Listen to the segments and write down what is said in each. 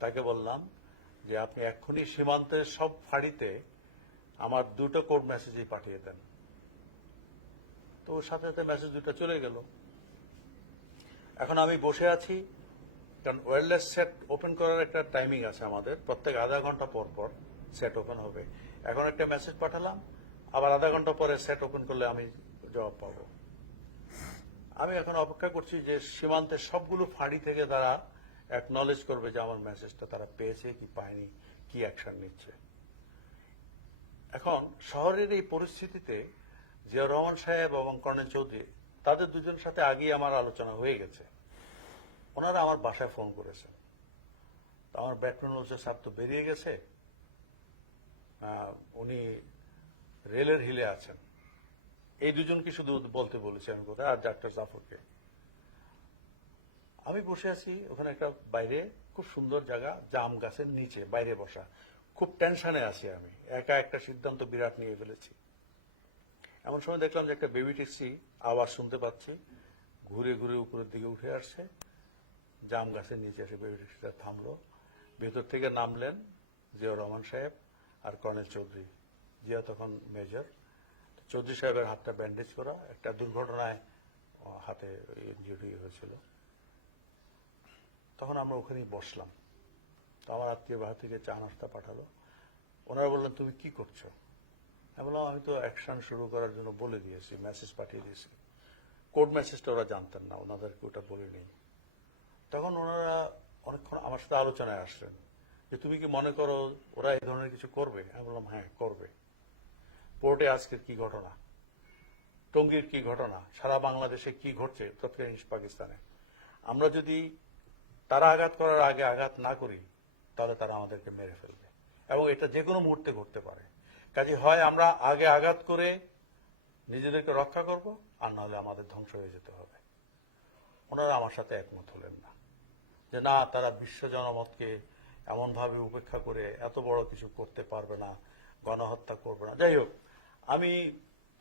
তাকে বললাম যে আপনি এক্ষুনি সীমান্তের সব ফাঁড়িতে আমার 2টো কোড মেসেজই পাঠিয়ে দেন। তো ওর সাথে সাথে মেসেজ 2টা চলে গেল। এখন আমি বসে আছি, কারণ ওয়্যারলেস সেট ওপেন করার একটা টাইমিং আছে আমাদের, প্রত্যেক আধা ঘন্টা পর পর সেট ওপেন হবে। এখন একটা মেসেজ পাঠালাম, আবার আধা ঘন্টা পরে সেট ওপেন করলে আমি জবাব পাবো। আমি এখন অপেক্ষা করছি যে সীমান্তের সবগুলো ফাঁড়ি থেকে তারা অ্যাকনলেজ করবে যে আমার মেসেজটা তারা পেয়েছে কি পায়নি, কি অ্যাকশন নিচ্ছে। এখন শহরের এই পরিস্থিতিতে জিয়াউর রহমান সাহেব এবং কর্নেল চৌধুরী তাদের দুজনের সাথে আগেই আমার আলোচনা হয়ে গেছে। ওনারা আমার বাসায় ফোন করেছেন। তো আমার ব্যাটম্যান বলছে, স্যার তো বেরিয়ে গেছে, উনি রেলের হিলে আছেন। এই দুজনকে শুধু বলতে বলেছি আমি কোথায়, আর ডাক্তার জাফরকে। আমি বসে আছি ওখানে একটা বাইরে, খুব সুন্দর জায়গা, জাম গাছের নিচে বাইরে বসা। খুব টেনশনে আছি আমি, একা একটা সিদ্ধান্ত বিরাট নিয়ে ফেলেছি। এমন সময় দেখলাম যে একটা বেবি ট্যাক্সি আওয়াজ শুনতে পাচ্ছি, ঘুরে ঘুরে উপরের দিকে উঠে আসছে। জাম গাছের নিচে এসে বেবি ট্যাক্সিটা থামলো। ভেতর থেকে নামলেন জিয়াউর রহমান সাহেব আর কর্নেল চৌধুরী। জিয়া তখন মেজর। চৌধুরী সাহেবের হাতটা ব্যান্ডেজ করা, একটা দুর্ঘটনায় হাতে ইনজুরি হয়েছিল। তখন আমরা ওখানেই বসলাম। তো আমার আত্মীয় বাড়ি থেকে চা নাস্তা পাঠালো। ওনারা বললেন, তুমি কি করছো? আমি বললাম, আমি তো অ্যাকশন শুরু করার জন্য বলে দিয়েছি, মেসেজ পাঠিয়ে দিয়েছি। কোড মেসেজটা ওরা জানতেন না, ওনাদেরকে ওটা বলিনি। তখন ওনারা অনেকক্ষণ আমার সাথে আলোচনায় আসলেন যে তুমি কি মনে করো ওরা এই ধরনের কিছু করবে? আমি বললাম, হ্যাঁ করবে। পোর্টে আজকের কি ঘটনা, টঙ্গীর কি ঘটনা, সারা বাংলাদেশে কি ঘটছে তৎকালীন পাকিস্তানে, আমরা যদি তারা আঘাত করার আগে আঘাত না করি তাহলে তারা আমাদেরকে মেরে ফেলবে, এবং এটা যে কোনো মুহূর্তে ঘটতে পারে। কাজে হয় আমরা আগে আঘাত করে নিজেদেরকে রক্ষা করব, আর নাহলে আমাদের ধ্বংস হয়ে যেতে হবে। ওনারা আমার সাথে একমত হলেন না, যে না, তারা বিশ্ব জনমতকে এমনভাবে উপেক্ষা করে এত বড় কিছু করতে পারবে না, গণহত্যা করবে না। যাই হোক, আমি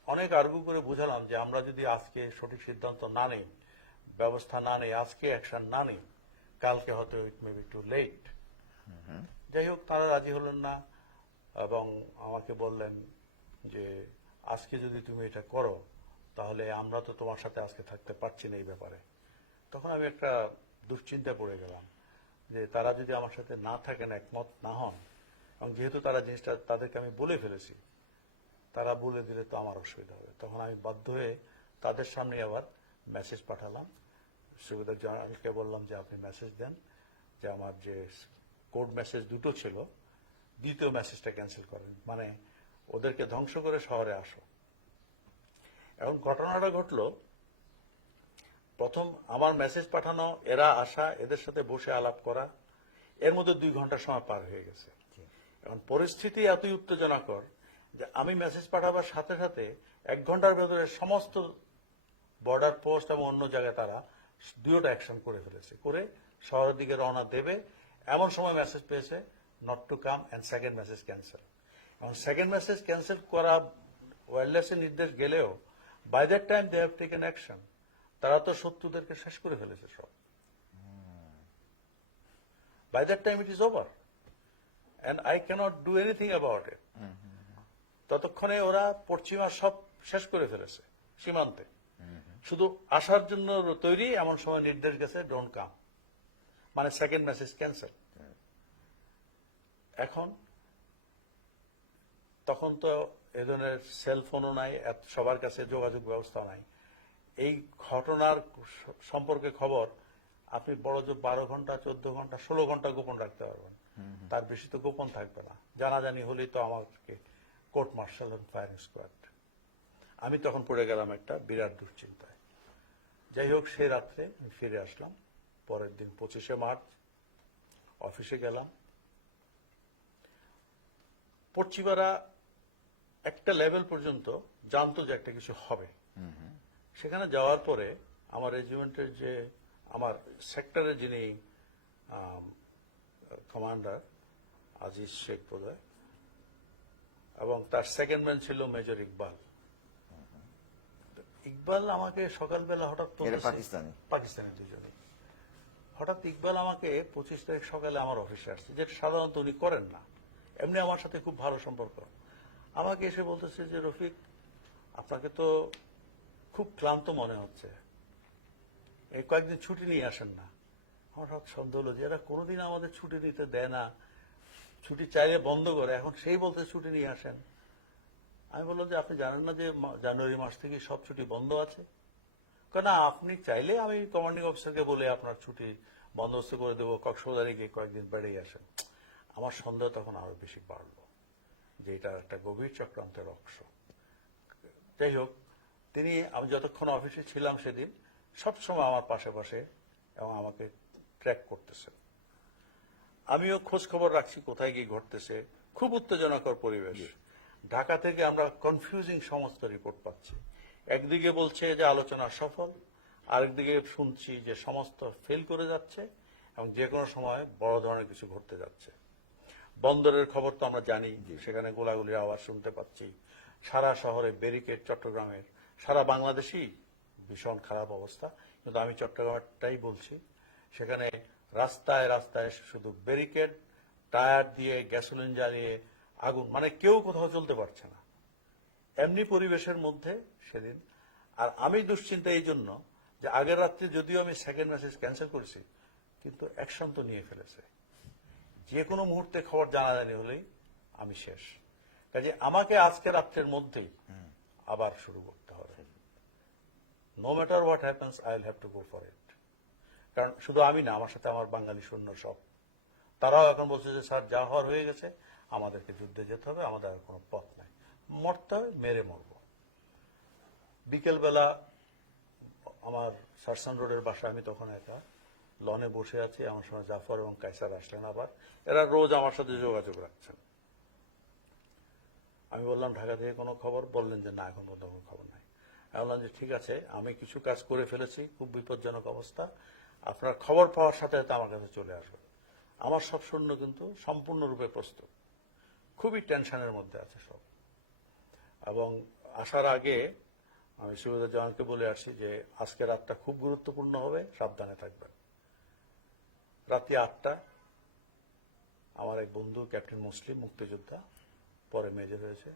অনেক আর্গু করে বুঝালাম যে আমরা যদি আজকে সঠিক সিদ্ধান্ত না নেই, ব্যবস্থা না নেই, আজকে অ্যাকশন না নেই, কালকে হয়তো ইট মে বি টু লেট। যাই হোক, তারা রাজি হলেন না এবং আমাকে বললেন যে আজকে যদি তুমি এটা করো তাহলে আমরা তো তোমার সাথে আজকে থাকতে পারছি না এই ব্যাপারে। তখন আমি একটা দুশ্চিন্তা পড়ে গেলাম যে তারা যদি আমার সাথে না থাকেন, একমত না হন, এবং যেহেতু তারা জিনিসটা তাদেরকে আমি বলে ফেলেছি, তারা বলে দিলে তো আমার অসুবিধা হবে। তখন আমি বাধ্য হয়ে তাদের সামনে আবার মেসেজ পাঠালাম। সুবিধার জেনারেলকে বললাম যে আপনি মেসেজ দেন যে আমার যে কোড মেসেজ 2টো ছিল, দ্বিতীয় মেসেজটা ক্যান্সেল করেন, মানে ওদেরকে ধ্বংস করে শহরে আসো। এখন ঘটনাটা ঘটলো, প্রথম আমার মেসেজ পাঠানো, এরা আসা, এদের সাথে বসে আলাপ করা, এর মধ্যে 2 ঘন্টা সময় পার হয়ে গেছে। এখন পরিস্থিতি এতই উত্তেজনাকর যে আমি মেসেজ পাঠাবার সাথে সাথে 1 ঘন্টার ভেতরে সমস্ত বর্ডার পোস্ট এবং অন্য জায়গায় তারা 2টা অ্যাকশন করে ফেলেছে, করে শহরের দিকে রওনা দেবে। এমন সময় মেসেজ পেয়েছে not to come, and second message cancel. এবং সেকেন্ড মেসেজ ক্যান্সেল করা ওয়্যারলেসের নির্দেশ গেলেও by that time they have taken action. তারা তো শত্রুদেরকে শেষ করে ফেলেছে সব। By that time it is over and I can't do anything about it. ততক্ষণে ওরা পশ্চিমা সব শেষ করে ফেলেছে সীমান্তে, শুধু আসার জন্য তৈরি। এমন সময় নির্দেশ গেছে ডোন্ট কাম, মানে সেকেন্ড মেসেজ ক্যান্সেল। এখন তখন তো এ ধরনের সেলফোনও নাই, সবার কাছে যোগাযোগ ব্যবস্থা নাই। এই ঘটনার সম্পর্কে খবর আপনি বড় যে 12 ঘন্টা, 14 ঘন্টা, 16 ঘন্টা গোপন রাখতে পারবেন, তার বেশি তো গোপন থাকবে না। জানাজানি হলেই তো আমাকে কোর্ট মার্শাল এবং ফায়ারিং স্কোয়াড। আমি তখন পড়ে গেলাম একটা বিরাট দুশ্চিন্তায়। যাই হোক, সে রাত্রে আমি ফিরে আসলাম। পরের দিন 25শে মার্চ অফিসে গেলাম। পশ্চিমারা একটা লেভেল পর্যন্ত জানতো যে একটা কিছু হবে। সেখানে যাওয়ার পরে আমার রেজিমেন্টের যে, আমার সেক্টরের যিনি কমান্ডার আজিজ শেখ বোধহয়, এবং তার সেকেন্ড ম্যান ছিল মেজর ইকবাল। ইকবাল আমাকে সকালবেলা হঠাৎ পাকিস্তানি দুজনে হঠাৎ ইকবাল আমাকে 25 তারিখ সকালে আমার অফিসে আসছে, যেটা সাধারণত উনি করেন না। এমনি আমার সাথে খুব ভালো সম্পর্ক। আমাকে এসে বলতেছে যে রফিক, আপনাকে তো খুব ক্লান্ত মনে হচ্ছে, এই কয়েকদিন ছুটি নিয়ে আসেন না। আমার হঠাৎ সন্দেহ হলো যে এরা কোনোদিন আমাদের ছুটি নিতে দেয় না, ছুটি চাইলে বন্ধ করে, এখন সেই বলতে ছুটি নিয়ে আসেন। আমি বললাম যে আপনি জানেন না যে জানুয়ারি মাস থেকে সব ছুটি বন্ধ আছে? কেন আপনি চাইলে আমি কমান্ডিং অফিসারকে বলে আপনার ছুটি বন্দোবস্ত করে দেবো, কক্সবাজারে গিয়ে কয়েকদিন বেড়েই আসেন। আমার সন্দেহ তখন আরো বেশি বাড়লো যে এটা একটা গভীর চক্রান্তের অংশ। যাই হোক, তিনি, আমি যতক্ষণ অফিসে ছিলাম সেদিন, সবসময় আমার পাশে পাশে এবং আমাকে ট্র্যাক করতেছেন। আমিও খোঁজ খবর রাখছি কোথায় কি ঘটতেছে। খুব উত্তেজনাকর পরিবেশ। ঢাকা থেকে আমরা কনফিউজিং সমস্ত রিপোর্ট পাচ্ছি। একদিকে বলছে যে আলোচনা সফল, আরেকদিকে শুনছি যে সমস্ত ফেল করে যাচ্ছে এবং যে কোনো সময় বড় ধরনের কিছু ঘটতে যাচ্ছে। বন্দরের খবর তো আমরা জানি, সেখানে গোলাগুলির আওয়াজ শুনতে পাচ্ছি। সারা শহরে ব্যারিকেড, চট্টগ্রামের, সারা বাংলাদেশই ভীষণ খারাপ অবস্থা, কিন্তু আমি চট্টগ্রামেরটাই বলছি। সেখানে রাস্তায় রাস্তায় শুধু ব্যারিকেড, টায়ার দিয়ে, গ্যাসোলিন জ্বালিয়ে আগুন, মানে কেউ কোথাও চলতে পারছে না। এমনি পরিবেশের মধ্যে সেদিন, আর আমি দুশ্চিন্তা এই জন্য যে আগের রাত্রে যদিও আমি সেকেন্ড মেসেজ ক্যান্সেল করেছি, কিন্তু অ্যাকশন তো নিয়ে ফেলেছে। যে কোনো মুহূর্তে খবর জানাজানি হলেই আমি শেষ। কাজে আমাকে আজকে রাত্রের মধ্যেই আবার শুরু করতে হবে। No matter what happens, I will have to go for it. কারণ শুধু আমি না, আমার সাথে আমার বাঙালি সৈন্য সব, তারাও এখন বলছে যে স্যার যা হওয়ার হয়ে গেছে, আমাদেরকে যুদ্ধে যেতে হবে, আমাদের আর কোনো পথ নাই, মরতে হবে, মেরে মরবো। বিকেলবেলা আমার সারসান রোডের বাসায় আমি তখন একা লনে বসে আছি, আমার সময় জাফর এবং কায়সার আসলেন আবার। এরা রোজ আমার সাথে যোগাযোগ রাখছেন। আমি বললাম ঢাকা থেকে কোনো খবর? বললেন যে না, এখন পর্যন্ত কোনো খবর নাই। আমি বললাম যে ঠিক আছে, আমি কিছু কাজ করে ফেলেছি, খুব বিপজ্জনক অবস্থা, আপনার খবর পাওয়ার সাথে সাথে আমার কাছে চলে আসবেন। আমার সব সৈন্য কিন্তু সম্পূর্ণরূপে প্রস্তুত, খুবই টেনশনের মধ্যে আছে সব। এবং আসার আগে আমি সুবেদার জামালকে বলে আসছি যে আজকে রাতটা খুব গুরুত্বপূর্ণ হবে, সাবধানে থাকবেন। রাতে 8টা আমার এক বন্ধু ক্যাপ্টেন মুসলিম, মুক্তিযোদ্ধা, পরে মেজর হয়েছে,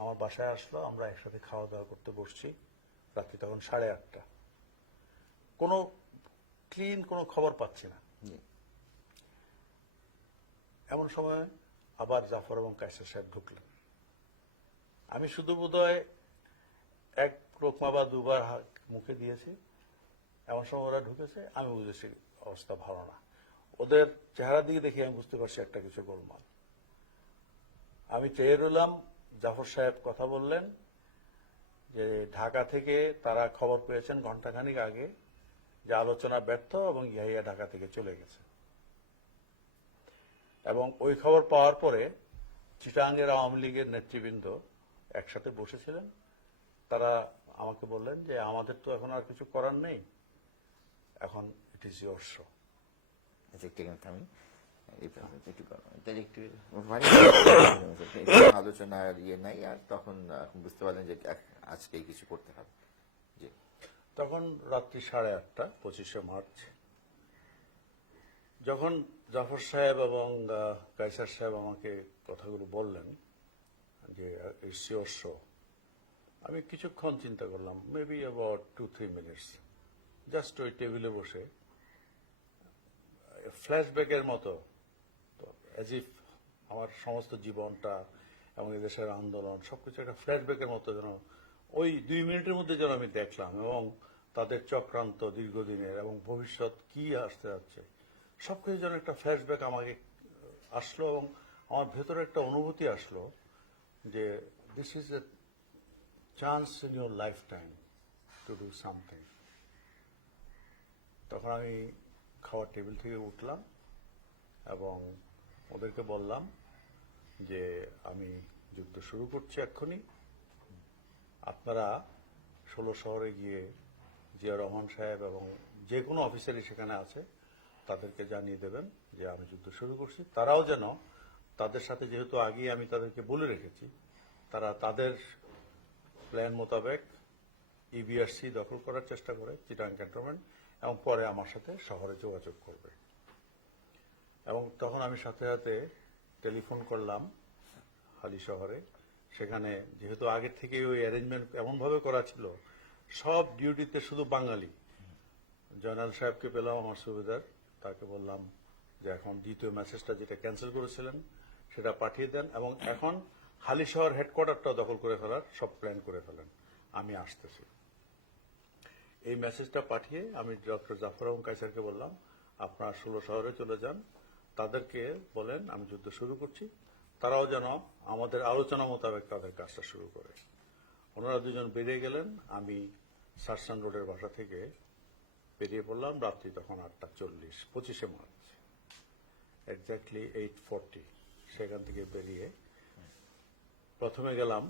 আমার বাসায় আসলো। আমরা একসাথে খাওয়া দাওয়া করতে বসছি। রাত্রি তখন 8:30। কোনো ক্লিন কোনো খবর পাচ্ছি না। এমন সময় আবার জাফর এবং কায়সার সাহেব ঢুকলেন। আমি শুধু বোধহয় এক লোকমা বা দুবার মুখে দিয়েছি, এমন সময় ওরা ঢুকেছে, আমি বুঝেছি অবস্থা ভালো না। ওদের চেহারা দিকে দেখে আমি বুঝতে পারছি একটা কিছু গোলমাল। আমি চেয়ে রইলাম। জাফর সাহেব কথা বললেন যে ঢাকা থেকে তারা খবর পেয়েছেন ঘণ্টাখানিক আগে যে আলোচনা ব্যর্থ এবং ইয়াহিয়া ঢাকা থেকে চলে গেছে। এবং ওই খবর পাওয়ার পরে চিটাগাঙ্গের আওয়ামী লীগের নেতৃবৃন্দ একসাথে বসেছিলেন। তারা আমাকে বললেন যে আমাদের তো এখন আর কিছু করার নেই, এখন ইট ইজ ইয়োর শো। আলোচনার ইয়ে নাই, আর তখন বুঝতে পারলেন যে আজকে কিছু করতে হবে। তখন রাত্রি 8:30, 25শে মার্চ, যখন জাফর সাহেব এবং কায়সার সাহেব আমাকে কথাগুলো বললেন যে ইটস ইয়োর শো, আমি কিছুক্ষণ চিন্তা করলাম, মেবি অ্যাবাউট 2-3 মিনিটস, জাস্ট ওই টেবিলে বসে ফ্ল্যাশব্যাকের মতো, অ্যাজ ইফ আমার সমস্ত জীবনটা এবং এদেশের আন্দোলন সবকিছু একটা ফ্ল্যাশব্যাকের মতো যেন ওই 2 মিনিটের মধ্যে যেন আমি দেখলাম, এবং তাদের চক্রান্ত দীর্ঘদিনের এবং ভবিষ্যৎ কি আসতে যাচ্ছে সবকিছু যেন একটা ফ্ল্যাশব্যাক আমাকে আসলো, এবং আমার ভেতরে একটা অনুভূতি আসলো যে this is a chance in your life time to do something. তখন আমি খাওয়ার টেবিল থেকে উঠলাম এবং ওদেরকে বললাম যে আমি যুদ্ধ শুরু করছি এক্ষুনি, আপনারা 16 শহরে গিয়ে জিয়া রহমান সাহেব এবং যে কোনো অফিসারই সেখানে আছে তাদেরকে জানিয়ে দেবেন যে আমি যুদ্ধ শুরু করছি। তারাও যেন তাদের সাথে, যেহেতু আগেই আমি তাদেরকে বলে রেখেছি, তারা তাদের প্ল্যান মোতাবেক ইবিআরসি দখল করার চেষ্টা করে, চিটাগাং ক্যান্টনমেন্ট, এবং পরে আমার সাথে শহরে যোগাযোগ করবে। এবং তখন আমি সাথে সাথে টেলিফোন করলাম হালি শহরে। সেখানে যেহেতু আগের থেকে ওই অ্যারেঞ্জমেন্ট এমনভাবে করা ছিল, সব ডিউটিতে শুধু বাঙালি। জয়নাল সাহেবকে পেলাম, আমার সুবিধার, তাকে বললাম যে এখন দ্বিতীয় মেসেজটা যেটা ক্যান্সেল করেছিলেন সেটা পাঠিয়ে দেন, এবং এখন হালি শহর হেডকোয়ার্টারটা দখল করে ফেলার সব প্ল্যান করে ফেলেন, আমি আসতেছি। এই মেসেজটা পাঠিয়ে আমি ডক্টর জাফর আহমদ কায়সারকে বললাম, আপনারা 16 শহরে চলে যান, তাদেরকে বলেন আমি যুদ্ধ শুরু করছি, তারাও যেন আমাদের আলোচনা মোতাবেক তাদের কাজটা শুরু করে। ওনারা দুজন বেরিয়ে গেলেন, আমি সারসান রোডের বাসা থেকে বেরিয়ে পড়লাম রাত্রি তখন 8:40, 25শে মার্চ, এক্স্যাক্টলি 8:40। সেখান থেকে বেরিয়ে প্রথমে গেলাম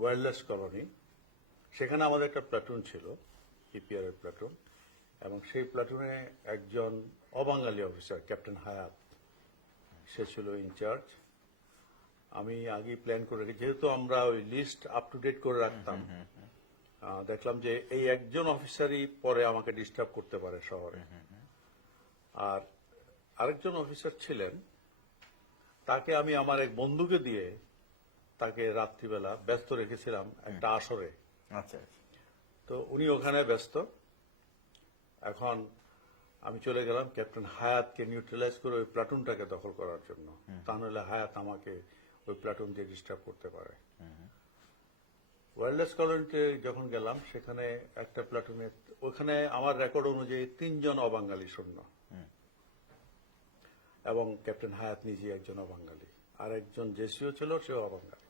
ওয়্যারলেস কলোনি। সেখানে আমাদের একটা প্লাটুন ছিল, ইপিআর এর প্লাটুন, এবং সেই প্লাটুনে একজন অবাঙালি অফিসার ক্যাপ্টেন হায়াত, সে ছিল ইনচার্জ। আমি আগে প্ল্যান করে রেখে, যেহেতু আমরা ওই লিস্ট আপ টু ডেট করে রাখতাম, দেখলাম যে এই একজন অফিসারই পরে আমাকে ডিস্টার্ব করতে পারে শহরে। আর আরেকজন অফিসার ছিলেন, তাকে আমি আমার এক বন্ধুকে দিয়ে তাকে রাত্রিবেলা ব্যস্ত রেখেছিলাম একটা আসরে। আচ্ছা, তো উনি ওখানে ব্যস্ত। এখন আমি চলে গেলাম ক্যাপ্টেন হায়াতকে নিউট্রালাইজ করে ওই প্লাটুনটাকে দখল করার জন্য, তা নাহলে হায়াত আমাকে ওই প্লাটুন দিয়ে ডিস্টার্ব করতে পারে। ওয়্যারলেস কলোনিতে যখন গেলাম, সেখানে একটা প্লাটুনে, ওখানে আমার রেকর্ড অনুযায়ী 3 জন অবাঙালি সৈন্য, এবং ক্যাপ্টেন হায়াত নিজে একজন অবাঙালি, আর একজন জেসিও ছিল, সেও অবাঙালি,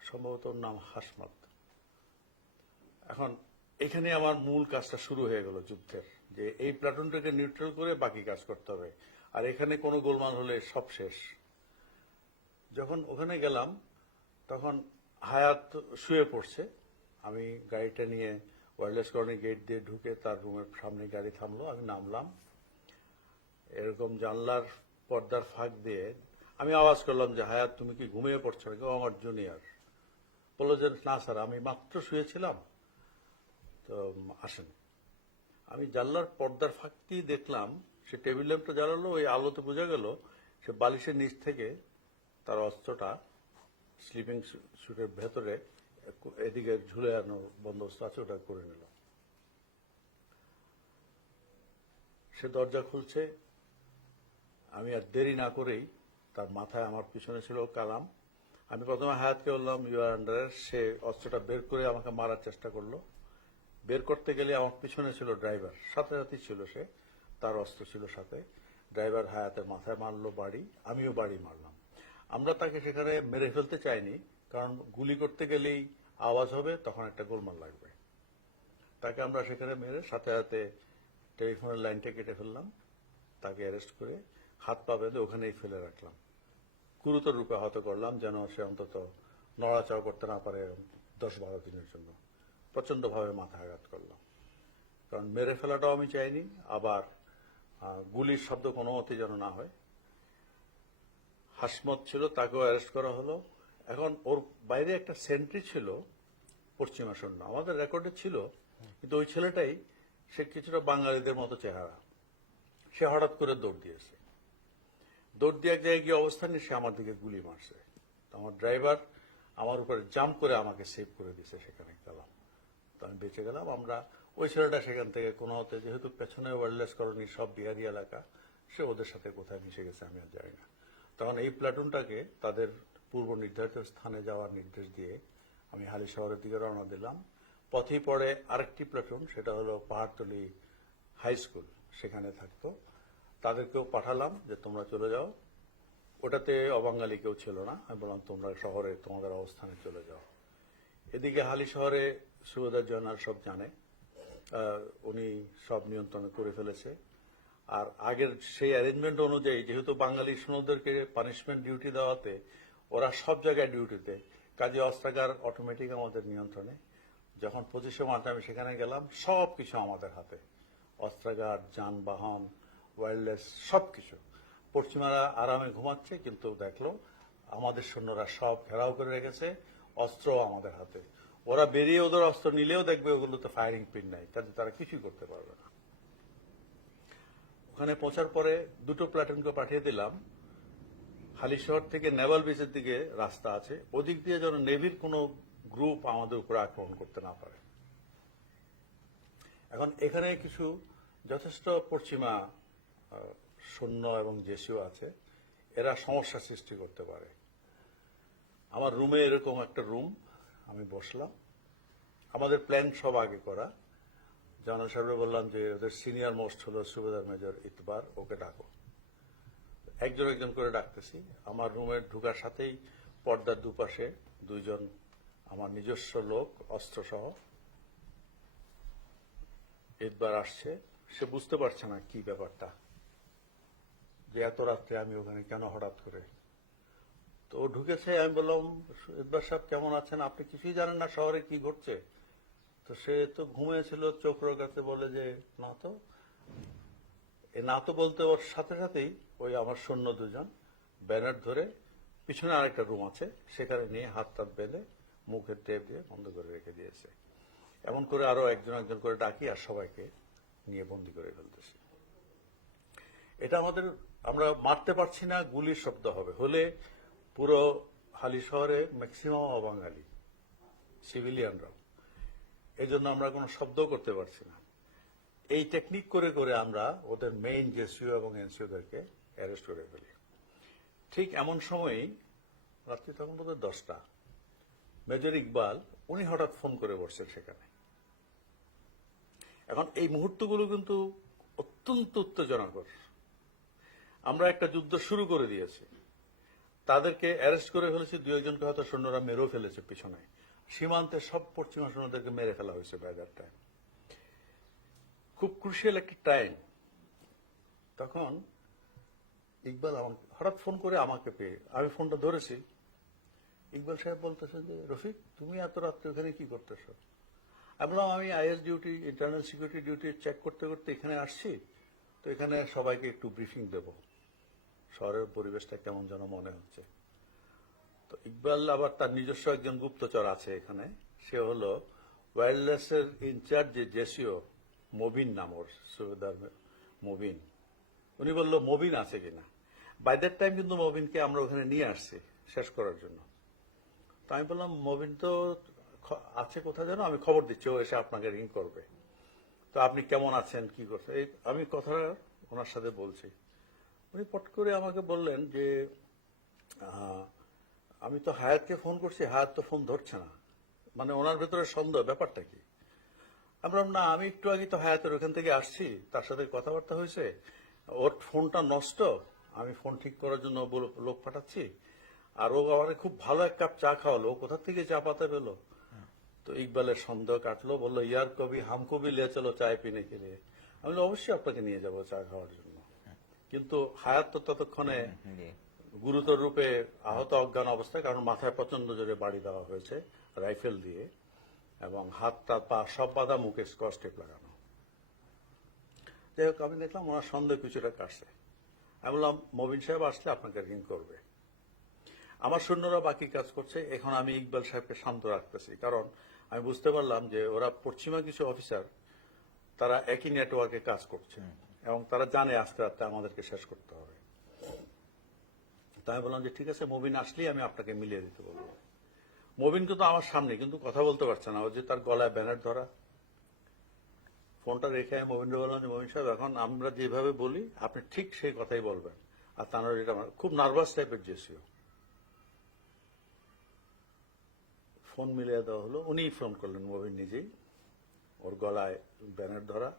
সম্ভবত ওর নাম হাসমত। এখন এখানে আমার মূল কাজটা শুরু হয়ে গেল যুদ্ধের, যে এই প্লাটুনটাকে নিউট্রাল করে বাকি কাজ করতে হবে, আর এখানে কোনো গোলমাল হলে সব শেষ। যখন ওখানে গেলাম তখন হায়াত শুয়ে পড়ছে, আমি গাড়িটা নিয়ে ওয়্যারলেস কলোনি গেট দিয়ে ঢুকে তার রুমের সামনে গাড়ি থামলো, আমি নামলাম, এরকম জানলার পর্দার ফাঁক দিয়ে আমি আওয়াজ করলাম যে হায়াত তুমি কি ঘুমিয়ে পড়ছো নাকি? ও আমার জুনিয়র বললো যে না স্যার, আমি মাত্র শুয়েছিলাম, তো আসেন। আমি জানলার পর্দার ফাঁক দিয়ে দেখলাম সে টেবিল ল্যাম্পটা জ্বালালো, ওই আলোতে বোঝা গেল সে বালিশের নিচ থেকে তার অস্ত্রটা স্লিপিং স্যুটের ভেতরে এদিকে ঝুলে আনো বন্দোবস্ত আছে, ওটা করে নিল। সে দরজা খুলছে, আমি আর দেরি না করেই, তার মাথায় আমার পিছনে ছিল কালাম, আমি প্রথমে হায়াতকে বললাম ইউ আর আন্ডার। সে অস্ত্রটা বের করে আমাকে মারার চেষ্টা করলো। বের করতে গেলে আমার পিছনে ছিল ড্রাইভার, সাথে সাথেই ছিল সে, তার অস্ত্র ছিল সাথে। ড্রাইভার হায়াতের মাথায় মারলো বাড়ি, আমিও বাড়ি মারলাম। আমরা তাকে সেখানে মেরে ফেলতে চাইনি, কারণ গুলি করতে গেলেই আওয়াজ হবে, তখন একটা গোলমাল লাগবে। তাকে আমরা সেখানে মেরে সাথে সাথে টেলিফোনের লাইনটা কেটে ফেললাম, তাকে অ্যারেস্ট করে হাত পা বেঁধে ওখানেই ফেলে রাখলাম। গুরুতর রূপে আহত করলাম, যেন সে অন্তত নড়াচড়া করতে না পারে 10-12 দিনের জন্য। প্রচন্ডভাবে মাথা আঘাত করলাম, কারণ মেরে ফেলাটাও আমি চাইনি, আবার গুলির শব্দ কোনো মতে যেন না হয়। হাসমত ছিল, তাকেও অ্যারেস্ট করা হলো। এখন ওর বাইরে একটা সেন্ট্রি ছিল পশ্চিমা সৈন্য, আমাদের রেকর্ডে ছিল, কিন্তু ওই ছেলেটাই, সে কিছুটা বাঙালিদের মতো চেহারা, সে হঠাৎ করে দৌড় দিয়েছে। দৌড় দিয়ে এক জায়গায় গিয়ে অবস্থান নিয়ে সে আমার দিকে গুলি মারছে। তো আমার ড্রাইভার আমার উপরে জাম্প করে আমাকে সেভ করে দিয়েছে, সেখানে গেলাম, তো আমি বেঁচে গেলাম। আমরা ওই ছেলেটা সেখান থেকে কোনো মতে, যেহেতু পেছনে ওয়্যারলেস কলোনি সব বিহারি এলাকা, সে ওদের সাথে কোথায় মিশে গেছে আমি আর জানি না। তখন এই প্লাটুনটাকে তাদের পূর্ব নির্ধারিত স্থানে যাওয়ার নির্দেশ দিয়ে আমি হালি শহরের দিকে রওনা দিলাম। পথেই পড়ে আরেকটি প্লাটুন, সেটা হলো পাহাড়তলি হাই স্কুল, সেখানে থাকতো। তাদেরকেও পাঠালাম যে তোমরা চলে যাও, ওটাতে অবাঙালি কেউ ছিল না। আমি বললাম তোমরা শহরে তোমাদের অবস্থানে চলে যাও। এদিকে হালি শহরে সুবেদার জয়নাল সব জানে, উনি সব নিয়ন্ত্রণ করে ফেলেছে। আর আগের সেই অ্যারেঞ্জমেন্ট অনুযায়ী, যেহেতু বাঙালি সৈন্যদেরকে পানিশমেন্ট ডিউটি দেওয়াতে ওরা সব জায়গায় ডিউটিতে, কাজে অস্ত্রাগার অটোমেটিক আমাদের নিয়ন্ত্রণে। যখন 25শে মার্চ আমি সেখানে গেলাম, সব কিছু আমাদের হাতে, অস্ত্রাগার, যানবাহন, ওয়্যারলেস, সবকিছু। পশ্চিমারা আরামে ঘুমাচ্ছে, কিন্তু দেখলো আমাদের সৈন্যরা সব ঘেরাও করে রেখেছে, অস্ত্র আমাদের হাতে। ওরা বেরিয়ে ওদের অস্ত্র নিলেও দেখবে ওগুলোতে ফায়ারিং পিন নাই, কাজে তারা কিছুই করতে পারবে না। ওখানে পৌঁছার পরে দুটো প্লাটুনকে পাঠিয়ে দিলাম। হালিশহর থেকে নেভাল বিচের দিকে রাস্তা আছে, ওদিক দিয়ে যেন নেভির কোনো গ্রুপ আমাদের উপরে আক্রমণ করতে না পারে। এখন এখানে কিছু যথেষ্ট পশ্চিমা সৈন্য এবং জেসিও আছে, এরা সমস্যা সৃষ্টি করতে পারে। আমার রুমে এরকম একটা রুম, আমি বসলাম, আমাদের প্ল্যান সব আগে করা। জেনারেল সাহেবরে বললাম যে ওদের সিনিয়র মোস্ট হলো সুবেদার মেজর ইতবার, ওকে ডাকো। একজন একজন করে ডাকতেছি। আমার রুমের ঢুকার সাথেই পর্দার দুপাশে দুইজন আমার নিজস্ব লোক অস্ত্র সহ। ইতবার আসছে, সে বুঝতে পারছে না কি ব্যাপারটা, যে এত রাত্রে আমি ওখানে কেন হঠাৎ করে। তো ও ঢুকেছে, আমি বললাম ইতবার সাহেব কেমন আছেন, আপনি কিছুই জানেন না শহরে কি ঘটছে? তো সে তো ঘুমিয়েছিল, চোখ রোগাতে বলে যে না তো। এ না তো বলতে ওর সাথে সাথেই ওই আমার সৈন্য দুজন ব্যানার ধরে পিছনে আরেকটা রুম আছে, সেখানে নিয়ে হাত টাত বেঁধে মুখের টেপ দিয়ে বন্ধ করে রেখে দিয়েছে। এমন করে আরো একজন একজন করে ডাকি আর সবাইকে নিয়ে বন্দি করে ফেলতেছি। এটা আমাদের, আমরা মারতে পারছি না, গুলির শব্দ হবে, হলে পুরো হালি শহরে ম্যাক্সিমাম অবাঙালি সিভিলিয়ানরাও, এই জন্য আমরা কোনো শব্দ করতে পারছি না। এই টেকনিক করে করে আমরা ওদের মেইন জেসিও এবং এনসিওদেরকে অ্যারেস্ট করে ফেলি। ঠিক এমন সময়ই রাত্রি তখন বোধহয় 10টা, মেজর ইকবাল উনি হঠাৎ ফোন করে বসছেন সেখানে। এখন এই মুহূর্তগুলো কিন্তু অত্যন্ত উত্তেজনাকর। আমরা একটা যুদ্ধ শুরু করে দিয়েছি, তাদেরকে অ্যারেস্ট করে ফেলেছি, দুই একজনকে হয়তো সৈন্যরা মেরেও ফেলেছে পিছনে, সীমান্তে সব পশ্চিমা সৈন্যদেরকে মেরে ফেলা হয়েছে বাই দ্যাট টাইম। খুব ক্রুশিয়াল একটা টাইম। তখন ইকবাল আমাকে হঠাৎ ফোন করে, আমাকে পেয়ে আমি ফোনটা ধরেছি। ইকবাল সাহেব বলতেছে যে রফিক, তুমি এত রাত্রে ওখানে কি করতেছো? আমি বললাম আমি IS duty, internal security duty check করতে করতে এখানে আসছি, তো এখানে সবাইকে একটু ব্রিফিং দেব, শহরের পরিবেশটা কেমন যেন মনে হচ্ছে। তো ইকবাল আবার তার নিজস্ব একজন গুপ্তচর আছে এখানে, সে হলো ওয়্যারলেসের ইনচার্জ জেসিও মবিন নাম, ওর সুবেদার মবিন। উনি বলল মবিন আছে কিনা। বাই দ্যাট টাইম কিন্তু মবিনকে আমরা ওখানে নিয়ে আসছি শেষ করার জন্য। তো আমি বললাম মবিন তো আছে কোথায় যেন, আমি খবর দিচ্ছি, ও এসে আপনাকে রিং করবে। তো আপনি কেমন আছেন, কি করছেন, এই আমি কথাটা ওনার সাথে বলছি। উনি পট করে আমাকে বললেন যে আমি তো হায়াতকে ফোন করছি, হায়াত তো ফোন ধরছে না। মানে ওনার ভেতরে সন্দেহ, ব্যাপারটা কি? আমি বললাম না, আমি একটু আগে তো হায়াতের ওখান থেকে আসছি, তার সাথে কথাবার্তা হয়েছে, ওর ফোনটা নষ্ট, আমি ফোন ঠিক করার জন্য লোক পাঠাচ্ছি, আর ও আমার খুব ভালো এক কাপ চা খাওয়ালো, কোথা থেকে চা পাতা পেলো। তো ইকবালের সন্দেহ কাটলো, বললো ইয়ার কবি হামকো ভি লে চলো চায় পিনে কে লিয়ে। আমি বললাম অবশ্যই আপনাকে নিয়ে যাবো চা খাওয়ার জন্য। কিন্তু হায়াত তো ততক্ষণে গুরুতর রূপে আহত, অজ্ঞান অবস্থায়, কারণ মাথায় প্রচন্ড জোরে বাড়ি দেওয়া হয়েছে রাইফেল দিয়ে, এবং হাতটা পা সব বাঁধা, মুখে স্কচ টেপ লাগানো। যাই হোক, আমি দেখলাম ওনার সন্দেহ কিছুটা কাটছে। আমি বললাম মবিন সাহেব আসলে আপনাকে রিং করবে। আমার সৈন্যরা বাকি কাজ করছে। এখন আমি ইকবাল সাহেবকে শান্ত রাখতেছি, কারণ আমি বুঝতে পারলাম যে ওরা পশ্চিমা কিছু অফিসার, তারা একই নেটওয়ার্কে কাজ করছে এবং তারা জানে আস্তে আস্তে আমাদেরকে শেষ করতে হবে। তাই আমি বললাম যে ঠিক আছে, মবিন আসলেই আমি আপনাকে মিলিয়ে দিতে বলবো। মবিন কিন্তু আমার সামনে, কিন্তু কথা বলতে পারছে না, ও যে তার গলায় ব্যানার ধরা। ফোনটা রেখে আমি মবিনকে বললাম যে মবিন সাহেব, এখন আমরা যেভাবে বলি আপনি ঠিক সেই কথাই বলবেন। আর তার এটা খুব নার্ভাস টাইপের জেসিও। ফোন মিলিয়ে দেওয়া হলো, উনিই ফোন করলেন মবিন নিজেই, ওর গলায় ব্যানার ধরা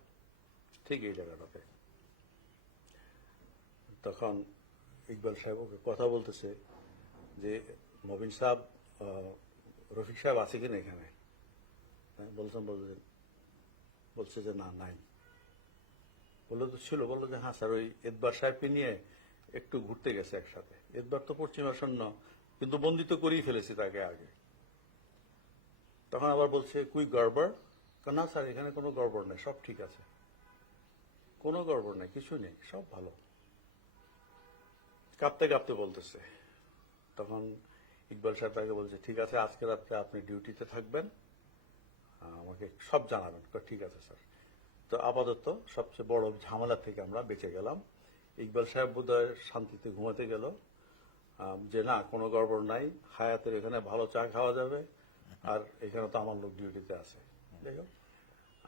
ঠিক এই জায়গাটাতে। তখন ইকবাল সাহেব ওকে কথা বলতেছে যে মবিন সাহেব, রফিক সাহেব আছে কিনা এখানে। বলছে যে না, নাই। বললো তো ছিল, বললো যে হ্যাঁ স্যার, ওই এদবার সাহেবকে নিয়ে একটু ঘুরতে গেছে একসাথে। এদবার তো পশ্চিমা সৈন্য, কিন্তু বন্দিত করেই ফেলেছি তাকে আগে। তখন আবার বলছে কুই গড়বড়, না স্যার এখানে কোনো গড়বড় নেই, সব ঠিক আছে, কোনো গড়বড় নেই, কিছু নেই, সব ভালো। কাঁপতে কাঁপতে বলতেছে। তখন ইকবাল সাহেব তাকে বলছে ঠিক আছে, আজকে রাত্রে আপনি ডিউটিতে থাকবেন, আমাকে সব জানাবেন। ঠিক আছে স্যার। তো আপাতত সবচেয়ে বড় ঝামেলা থেকে আমরা বেঁচে গেলাম। ইকবাল সাহেব বোধহয় শান্তিতে ঘুমাতে গেল, যে না কোনো গড়বড় নাই, হায়াতের এখানে ভালো চা খাওয়া যাবে, আর এখানে তো আমার লোক ডিউটিতে আছে। দেখো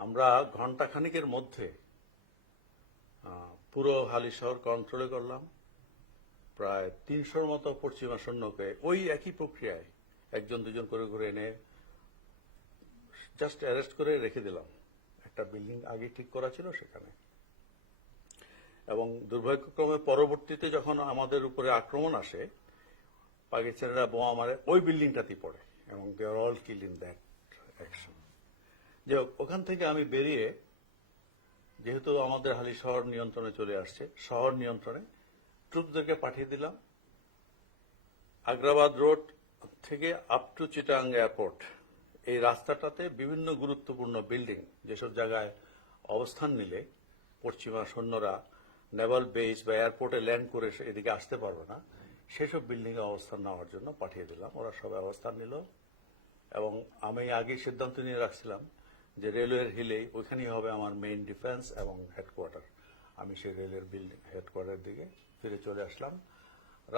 আমরা ঘন্টা খানিকের মধ্যে পুরো হালি শহর কন্ট্রোলে করলাম। প্রায় ৩০০-র মতো পশ্চিমা সৈন্যকে ওই একই প্রক্রিয়ায় একজন দুজন করে ঘুরে এনে জাস্ট অ্যারেস্ট করে রেখে দিলাম। একটা বিল্ডিং আগে ঠিক করা ছিল সেখানে। এবং দুর্ভাগ্যক্রমে পরবর্তীতে যখন আমাদের উপরে আক্রমণ আসে, পাকিস্তানিরা বোমা মারে ওই বিল্ডিংটাতেই পড়ে, এবং they are all kill in that action. যে ওখান থেকে আমি বেরিয়ে, যেহেতু আমাদের হালি শহর নিয়ন্ত্রণে চলে আসছে, শহর নিয়ন্ত্রণে ট্রুপদেরকে পাঠিয়ে দিলাম। আগ্রাবাদ রোড থেকে আপ টু চিটাং এয়ারপোর্ট, এই রাস্তাটাতে বিভিন্ন গুরুত্বপূর্ণ বিল্ডিং যেসব জায়গায় অবস্থান নিলে পশ্চিমা সৈন্যরা নেভাল বেস বা এয়ারপোর্টে ল্যান্ড করে এদিকে আসতে পারবে না, সেসব বিল্ডিং এ অবস্থান নেওয়ার জন্য পাঠিয়ে দিলাম। ওরা সবাই অবস্থান নিল, এবং আমি আগে সিদ্ধান্ত নিয়ে রাখছিলাম যে রেলওয়ের হিলেই ওইখানেই হবে আমার মেইন ডিফেন্স এবং হেডকোয়ার্টার। আমি সেই রেলের বিল্ডিং হেডকোয়ার্টারের দিকে ফিরে চলে আসলাম।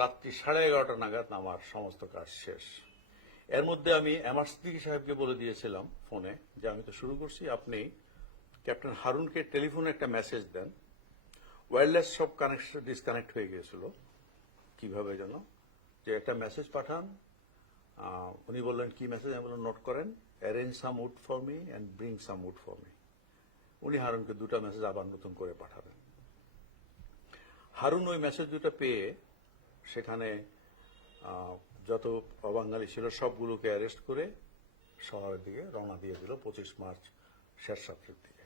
রাত্রি 11:30 নাগাদ আমার সমস্ত কাজ শেষ। এর মধ্যে আমি এমআর সিদ্দিকী সাহেবকে বলে দিয়েছিলাম ফোনে যে আমি তো শুরু করছি, আপনি ক্যাপ্টেন হারুনকে টেলিফোনে একটা মেসেজ দেন। ওয়্যারলেস সব কানেকশন ডিসকানেক্ট হয়ে গিয়েছিল কিভাবে যেন, যে একটা মেসেজ পাঠান। উনি বললেন কি মেসেজ, আমি বললাম নোট করেন, arrange some would for me and bring some would for me. উনি হারুনকে দুটা মেসেজ আবার নতুন করে পাঠাবেন। হারুন ওই মেসেজ দুটো পেয়ে সেখানে যত অবাঙালি ছিল সবগুলোকে অ্যারেস্ট করে শহরের দিকে রওনা দিয়ে দিল 25 মার্চ শেরশাফির দিকে।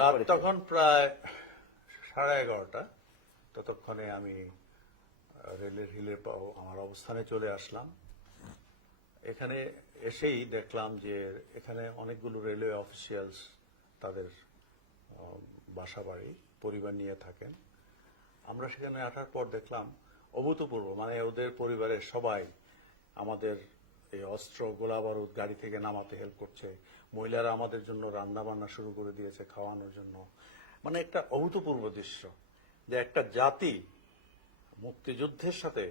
রাত তখন প্রায় 11:30। ততক্ষণে আমি রেলের হিলে আমার অবস্থানে চলে আসলাম। এখানে এসেই দেখলাম যে এখানে অনেকগুলো রেলওয়ে অফিসিয়ালস তাদের বাসা বাড়ি পরিবার নিয়ে থাকেন। আমরা সেখানে আসার পর দেখলাম অভূতপূর্ব, মানে ওদের পরিবারের সবাই আমাদের এই অস্ত্র গোলা বারুদ গাড়ি থেকে নামাতে হেল্প করছে। মহিলারা আমাদের জন্য রান্না বান্না শুরু করে দিয়েছে খাওয়ানোর জন্য। মানে একটা অভূতপূর্ব দৃশ্য যে একটা জাতি মুক্তিযুদ্ধের সাথে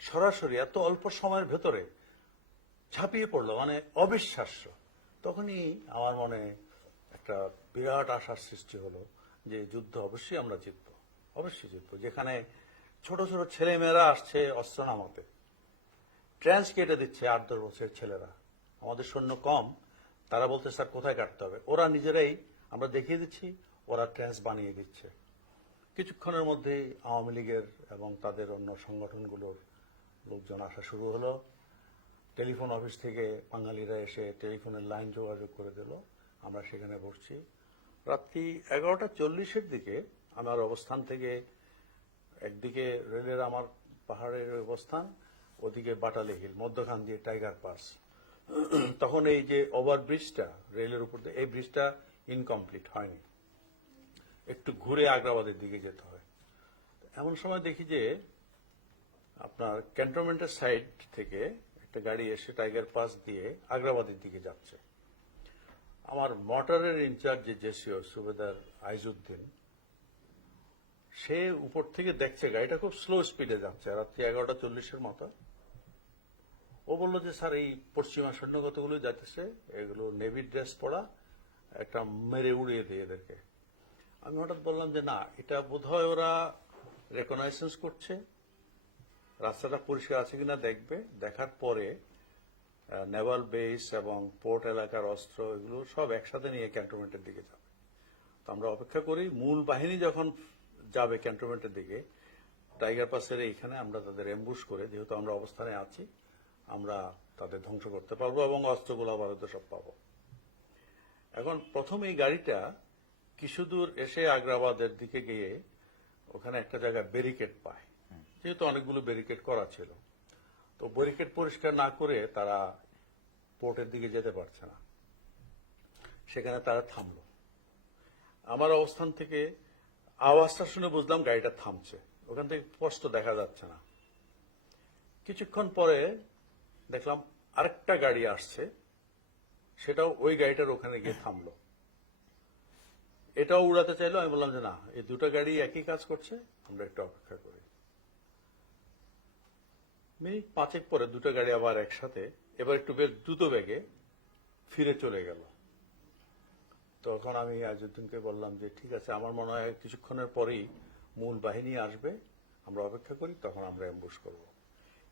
সরাসরি এত অল্প সময়ের ভেতরে ঝাঁপিয়ে পড়লো, মানে অবিশ্বাস্য। তখনই আমার মনে একটা বিরাট আশার সৃষ্টি হলো যে যুদ্ধ অবশ্যই আমরা জিতব, অবশ্যই জিতব। যেখানে ছোট ছোট ছেলে মেয়েরা আসছে অস্ত্র নামাতে, ট্রেন্স কেটে দিচ্ছে 8-10 বছরের ছেলেরা। আমাদের সৈন্য কম, তারা বলতে স্যার কোথায় কাটতে হবে, ওরা নিজেরাই, আমরা দেখিয়ে দিচ্ছি, ওরা ট্রেন্স বানিয়ে দিচ্ছে। কিছুক্ষণের মধ্যেই আওয়ামী লীগের এবং তাদের অন্য সংগঠনগুলোর লোকজন আসা শুরু হলো। টেলিফোন অফিস থেকে বাঙালিরা এসে টেলিফোনের লাইন যোগাযোগ করে দিল, আমরা সেখানে বসছি। রাত্রি 11:40-এর দিকে আমার অবস্থান থেকে, একদিকে রেলের আমার পাহাড়ের অবস্থান, ওদিকে বাটালি হিল, মধ্যখান দিয়ে টাইগার পাস। তখন এই যে ওভারব্রিজটা রেলের উপর দিয়ে, এই ব্রিজটা ইনকমপ্লিট হয়নি, একটু ঘুরে আগ্রাবাদের দিকে যেতে হয়। এমন সময় দেখি যে আপনার ক্যান্টনমেন্টের সাইড থেকে একটা গাড়ি এসে টাইগার পাস দিয়ে আগ্রাবাদের দিকে যাচ্ছে। আমার মোটরের ইনচার্জ যে জেসিও সুবেদার আইজউদ্দিন, সে উপর থেকে দেখছে গাড়িটা খুব স্লো স্পিডে যাচ্ছে, রাত্রি 11:40-এর মতো। ও বললো যে স্যার এই পশ্চিমা সৈন্যগতগুলো যাচ্ছে, এগুলো নেভি ড্রেস পরা, একটা মেরে উড়িয়ে দিয়ে এদেরকে। আমি হঠাৎ বললাম যে না, এটা বোধহয় ওরা রেকগনাইসেন্স করছে, রাস্তাটা পরিষ্কার আছে কিনা দেখবে, দেখার পরে নেভাল বেস এবং পোর্ট এলাকার অস্ত্র এগুলো সব একসাথে নিয়ে ক্যান্টনমেন্টের দিকে যাবে। তো আমরা অপেক্ষা করি, মূল বাহিনী যখন যাবে ক্যান্টনমেন্টের দিকে, টাইগার পাসের এইখানে আমরা তাদের এমবুশ করে, যেহেতু আমরা অবস্থানে আছি, আমরা তাদের ধ্বংস করতে পারবো এবং অস্ত্রগুলো বারুদ সব পাবো। এখন প্রথম এই গাড়িটা কিছু দূর এসে আগ্রাবাদের দিকে গিয়ে ওখানে একটা জায়গায় ব্যারিকেড পায়, যেহেতু অনেকগুলো ব্যারিকেড করা ছিল। তো ব্যারিকেড পরিষ্কার না করে তারা পোর্টের দিকে যেতে পারছে না, সেখানে তারা থামলো। আমার অবস্থান থেকে আওয়াজটা শুনে বুঝলাম গাড়িটা থামছে, ওখান থেকে স্পষ্ট দেখা যাচ্ছে না। কিছুক্ষণ পরে দেখলাম আরেকটা গাড়ি আসছে, সেটাও ওই গাড়িটার ওখানে গিয়ে থামলো। এটাও উড়াতে চাইলো, আমি বললাম যে না, এই দুটো গাড়ি একই কাজ করছে, আমরা একটু অপেক্ষা করি। মিনিট 5 পরে দুটো গাড়ি আবার একসাথে, এবার একটু বেশ দ্রুত বেগে ফিরে চলে গেল। তখন আমি আজউদ্দিনকে বললাম যে ঠিক আছে, আমার মনে হয় কিছুক্ষণের পরেই মূল বাহিনী আসবে, আমরা অপেক্ষা করি, তখন আমরা অ্যাম্বুশ করব।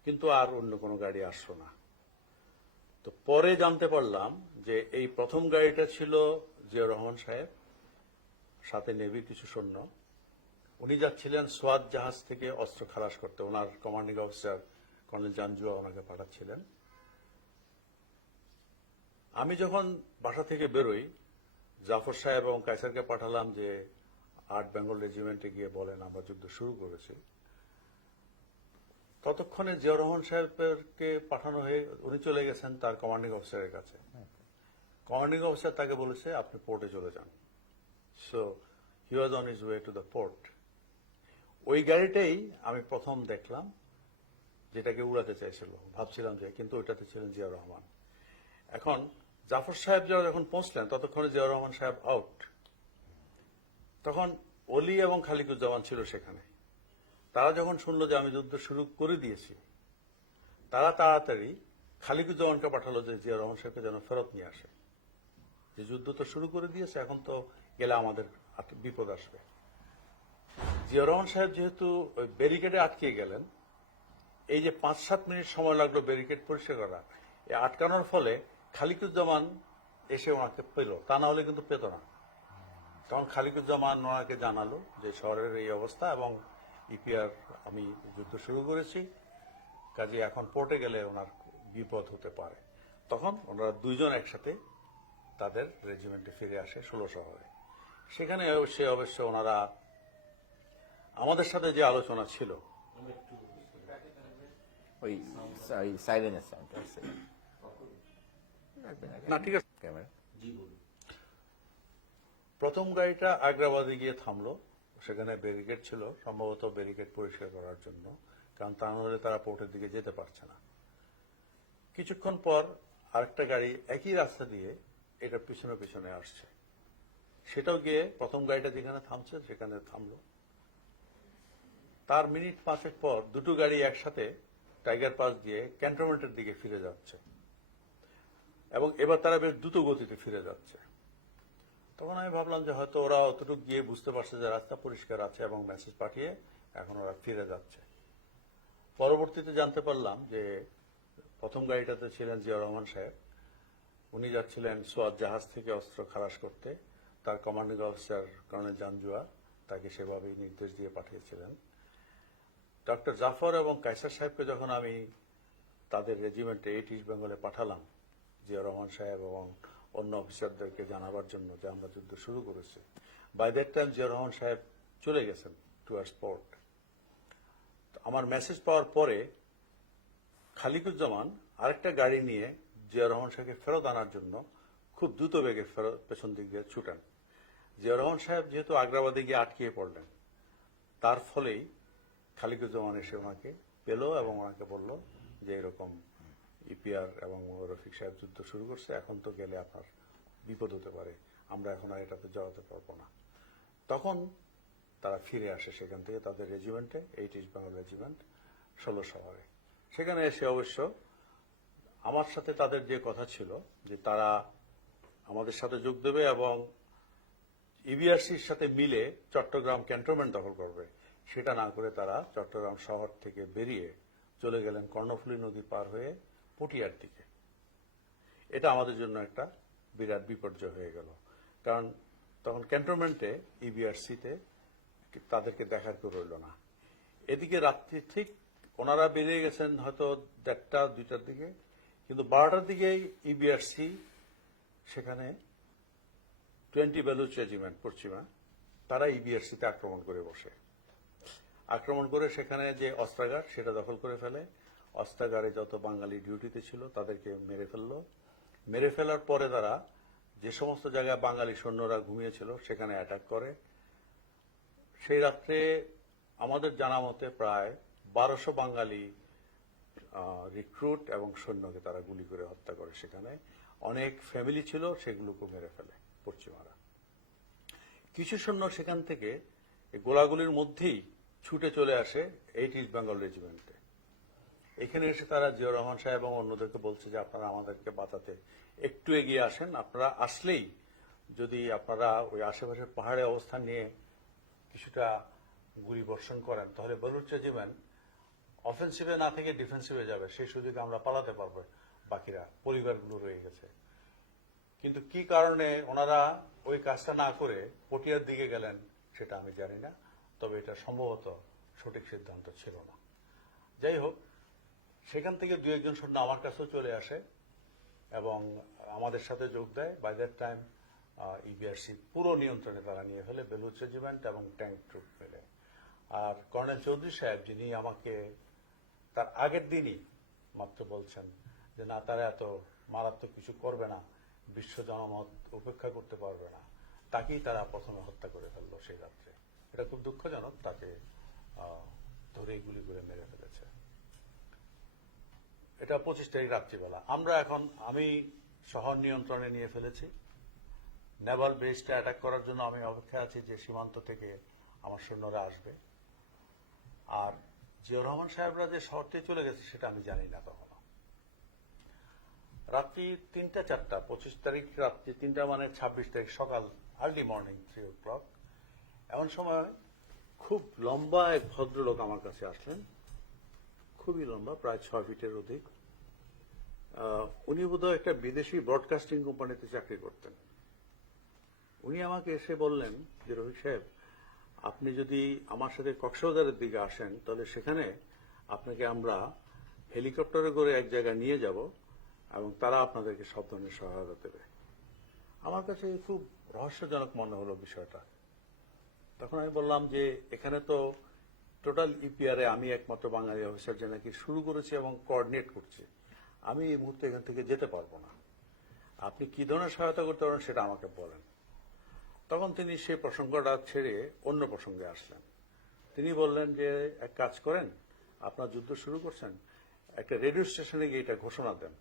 কিন্তু আর অন্য কোনো গাড়ি আসলো না। তো পরে জানতে পারলাম যে এই প্রথম গাড়িটা ছিল জিয়াউর রহমান সাহেব, সাথে নেভি কিছু সৈন্য। উনি যাচ্ছিলেন সোয়াত জাহাজ থেকে অস্ত্র খালাস করতে, ওনার কমান্ডিং অফিসার কর্নেল জাঞ্জুয়া ওনাকে পাঠাচ্ছিলেন। আমি যখন বাসা থেকে বেরোই, জাফর সাহেব এবং কায়সারকে পাঠালাম যে 8 বেঙ্গল রেজিমেন্টে গিয়ে বলেন আমরা যুদ্ধ শুরু করেছি। ততক্ষণে জিয়াউর রহমান সাহেবকে পাঠানো হয়ে উনি চলে গেছেন তার কমান্ডিং অফিসারের কাছে। কমান্ডিং অফিসার তাকে বলেছে আপনি পোর্টে চলে যান। So he was on his way to the port. ওই গাড়িটাই আমি প্রথম দেখলাম যেটাকে উড়াতে চাইছিল, ভাবছিলাম যে, কিন্তু ওইটাতে ছিলেন জিয়াউর রহমান। এখন জাফর সাহেব যখন পৌঁছলেন ততক্ষণে জিয়াউর রহমান সাহেব আউট। তখন অলি এবং খালিকুজ্জামান ছিল সেখানে। তারা যখন শুনলো যে আমি যুদ্ধ শুরু করে দিয়েছি, তারা তাড়াতাড়ি খালিকুজ্জামানকে পাঠালো যে জিয়াউর রহমান সাহেবকে যেন ফেরত নিয়ে আসে, যে যুদ্ধ তো শুরু করে দিয়েছে, এখন তো গেলে আমাদের বিপদ আসবে। জিয়াউর রহমান সাহেব যেহেতু ওই ব্যারিকেডে আটকে গেলেন, এই যে 5-7 মিনিট সময় লাগলো ব্যারিকেড পরিষ্কার করা, এই আটকানোর ফলে খালিকুজ্জামান এসে ওনাকে পেল, তা না হলে কিন্তু পেত না। তখন খালিকুজ্জামান ওনাকে জানালো যে শহরের এই অবস্থা এবং ইপিআর আমি যুদ্ধ শুরু করেছি, কাজে এখন পোর্টে গেলে ওনার বিপদ হতে পারে। তখন ওনারা দুইজন একসাথে তাদের রেজিমেন্টে ফিরে আসে 16 শহরে। সেখানে অবশ্য ওনারা আমাদের সাথে যে আলোচনা ছিল, ওই সাইলেন্সের সাউন্ড না ঠিক আছে, ক্যামেরা। প্রথম গাড়িটা আগ্রাবাদে গিয়ে থামলো, সেখানে ব্যারিকেড ছিল, সম্ভবত ব্যারিকেড পরিষ্কার করার জন্য, কারণ তা না হলে তারা পোর্টের দিকে যেতে পারছে না। কিছুক্ষণ পর আরেকটা গাড়ি একই রাস্তা দিয়ে এটা পিছনে পিছনে আসছে, সেটাও গিয়ে প্রথম গাড়িটা যেখানে থামছে সেখানে থামলো। তার মিনিট 5 পর দুটো গাড়ি একসাথে টাইগার পাস দিয়ে ক্যান্টনমেন্টের দিকে ফিরে যাচ্ছে এবং এবার তারা বেশ দ্রুত গতিতে ফিরে যাচ্ছে। তখন আমি ভাবলাম যে হয়তো ওরা অতটুকু গিয়ে বুঝতে পারছে যে রাস্তা পরিষ্কার আছে এবং মেসেজ পাঠিয়ে এখন ওরা ফিরে যাচ্ছে। পরবর্তীতে জানতে পারলাম যে প্রথম গাড়িটাতে ছিলেন জিয়াউর রহমান সাহেব, উনি যাচ্ছিলেন সোয়াত জাহাজ থেকে অস্ত্র খালাস করতে, তার কমান্ডিং অফিসার কর্নেল জাঞ্জুয়া তাকে সেভাবেই নির্দেশ দিয়ে পাঠিয়েছিলেন। ডক্টর জাফর এবং কায়সার সাহেবকে যখন আমি তাদের রেজিমেন্টে 8 ইস্ট বেঙ্গলে পাঠালাম জিয়াউর রহমান সাহেব এবং অন্য অফিসারদেরকে জানাবার জন্য যে আমরা যুদ্ধ শুরু করেছি, by that time Ziaur Rahman সাহেব চলে গেছেন টুয়ার্ডস পোর্ট। আমার মেসেজ পাওয়ার পরে খালিকুজ্জামান আরেকটা গাড়ি নিয়ে জিয়াউর রহমান সাহেবকে ফেরত আনার জন্য খুব দ্রুত বেগে পেছন দিক দিয়ে ছুটেন। জিয়াউর রহমান সাহেব যেহেতু আগ্রাবাদে গিয়ে আটকিয়ে পড়লেন, তার ফলেই খালিকুজ্জামান এসে ওনাকে পেল এবং ওনাকে বলল যে এরকম ইপিআর এবং রফিক সাহেব যুদ্ধ শুরু করছে, এখন তো গেলে আপনার বিপদ হতে পারে, আমরা এখন আর এটাতে জড়াতে পারবো না। তখন তারা ফিরে আসে সেখান থেকে তাদের রেজিমেন্টে, 8 ইস্ট বেঙ্গল রেজিমেন্ট 16 শহরে। সেখানে এসে অবশ্য আমার সাথে তাদের যে কথা ছিল যে তারা আমাদের সাথে যোগ দেবে এবং ইবিআরসির সাথে মিলে চট্টগ্রাম ক্যান্টনমেন্ট দখল করবে, সেটা না করে তারা চট্টগ্রাম শহর থেকে বেরিয়ে চলে গেলেন কর্ণফুলী নদী পার হয়ে পটিয়ার দিকে। এটা আমাদের জন্য একটা বিরাট বিপর্যয় হয়ে গেল, কারণ তখন ক্যান্টনমেন্টে ইবিআরসিতে তাদেরকে দেখার কেউ রইল না। এদিকে রাত্রি ঠিক ওনারা বেরিয়ে গেছেন হয়তো 1টা-2টার দিকে, কিন্তু 12টার দিকে ইবিআরসি সেখানে 20 বেলুচ রেজিমেন্ট পশ্চিমা, তারা ইবিআরসিতে আক্রমণ করে বসে। আক্রমণ করে সেখানে যে অস্ত্রাগার সেটা দখল করে ফেলে, অস্ত্রাগারে যত বাঙালি ডিউটিতে ছিল তাদেরকে মেরে ফেলল। মেরে ফেলার পরে তারা যে সমস্ত জায়গায় বাঙালি সৈন্যরা ঘুমিয়েছিল সেখানে অ্যাটাক করে, সেই রাত্রে আমাদের জানা মতে প্রায় 1200 বাঙালি রিক্রুট এবং সৈন্যকে তারা গুলি করে হত্যা করে। সেখানে অনেক ফ্যামিলি ছিল, সেগুলোকে মেরে ফেলে পশ্চিমারা। কিছু সৈন্য সেখান থেকে এই গোলাগুলির মধ্যেই ছুটে চলে আসে 8 ইস্ট বেঙ্গল রেজিমেন্টে। এখানে এসে তারা জিয়াউর রহমান সাহেব এবং অন্যদেরকে বলছে যে আপনারা আমাদেরকে বাঁচাতে একটু এগিয়ে আসেন, আপনারা আসলেই যদি আপনারা ওই আশেপাশের পাহাড়ে অবস্থান নিয়ে কিছুটা গুলি বর্ষণ করেন তাহলে বলুচ রেজিমেন্ট অফেন্সিভে না থেকে ডিফেন্সিভে যাবে, সেই সুযোগে আমরা পালাতে পারবো, বাকিরা পরিবারগুলো রয়ে গেছে। কিন্তু কি কারণে ওনারা ওই কাজটা না করে পটিয়ার দিকে গেলেন সেটা আমি জানি না, তবে এটা সম্ভবত সঠিক সিদ্ধান্ত ছিল না। যাই হোক, সেখান থেকে দু একজন সৈন্য আমার কাছেও চলে আসে এবং আমাদের সাথে যোগ দেয়। বাই দ্যাট টাইম ইবিআরসি পুরো নিয়ন্ত্রণে তারা নিয়ে ফেলে, বেলুচ রেজিমেন্ট এবং ট্যাঙ্ক ট্রুপ মিলে। আর কর্নেল চৌধুরী সাহেব, যিনি আমাকে তার আগের দিনই মাত্র বলছেন যে না, তারা এত মারাত্মক কিছু করবে না, বিশ্ব জনমত উপেক্ষা করতে পারবে না, তাকেই তারা প্রথমে হত্যা করে ফেললো সেই রাত্রে। এটা খুব দুঃখজনক, তাকে ধরেই গুলি করে মেরে ফেলেছে। এটা 25 তারিখ রাত্রিবেলা। আমি শহর নিয়ন্ত্রণে নিয়ে ফেলেছি। নেভাল বেসটা অ্যাটাক করার জন্য আমি অপেক্ষায় আছি যে সীমান্ত থেকে আমার সৈন্যরা আসবে। আর জিয়াউর রহমান সাহেবরা যে শহরটি চলে গেছে সেটা আমি জানি না তখন। রাত্রি 3টা-4টা, 25 তারিখ রাত্রি 3টা মানে 26 তারিখ সকাল, আর্লি মর্নিং 3 o'clock, এমন সময় খুব লম্বা এক ভদ্রলোক আমার কাছে আসলেন, খুবই লম্বা, প্রায় 6 ফিটের অধিক। উনি বোধহয় একটা বিদেশি ব্রডকাস্টিং কোম্পানিতে চাকরি করতেন। উনি আমাকে এসে বললেন যে রফিক সাহেব, আপনি যদি আমার সাথে কক্সবাজারের দিকে আসেন তাহলে সেখানে আপনাকে আমরা হেলিকপ্টারে করে এক জায়গায় নিয়ে যাব এবং তারা আপনাদেরকে সব ধরনের সহায়তা দেবে। আমার কাছে খুব রহস্যজনক মনে হলো বিষয়টা। তখন আমি বললাম যে এখানে তো টোটাল ইপিআর এ আমি একমাত্র বাঙালি অফিসার যে নাকি শুরু করেছি এবং কোঅর্ডিনেট করছি, আমি এই মুহূর্তে এখান থেকে যেতে পারবো না। আপনি কি ধরনের সহায়তা করতে পারেন সেটা আমাকে বলেন। তখন তিনি সেই প্রসঙ্গটা ছেড়ে অন্য প্রসঙ্গে আসলেন। তিনি বললেন যে এক কাজ করেন, আপনার যুদ্ধ শুরু করছেন, একটা রেডিও স্টেশনে গিয়ে এটা ঘোষণা দেন।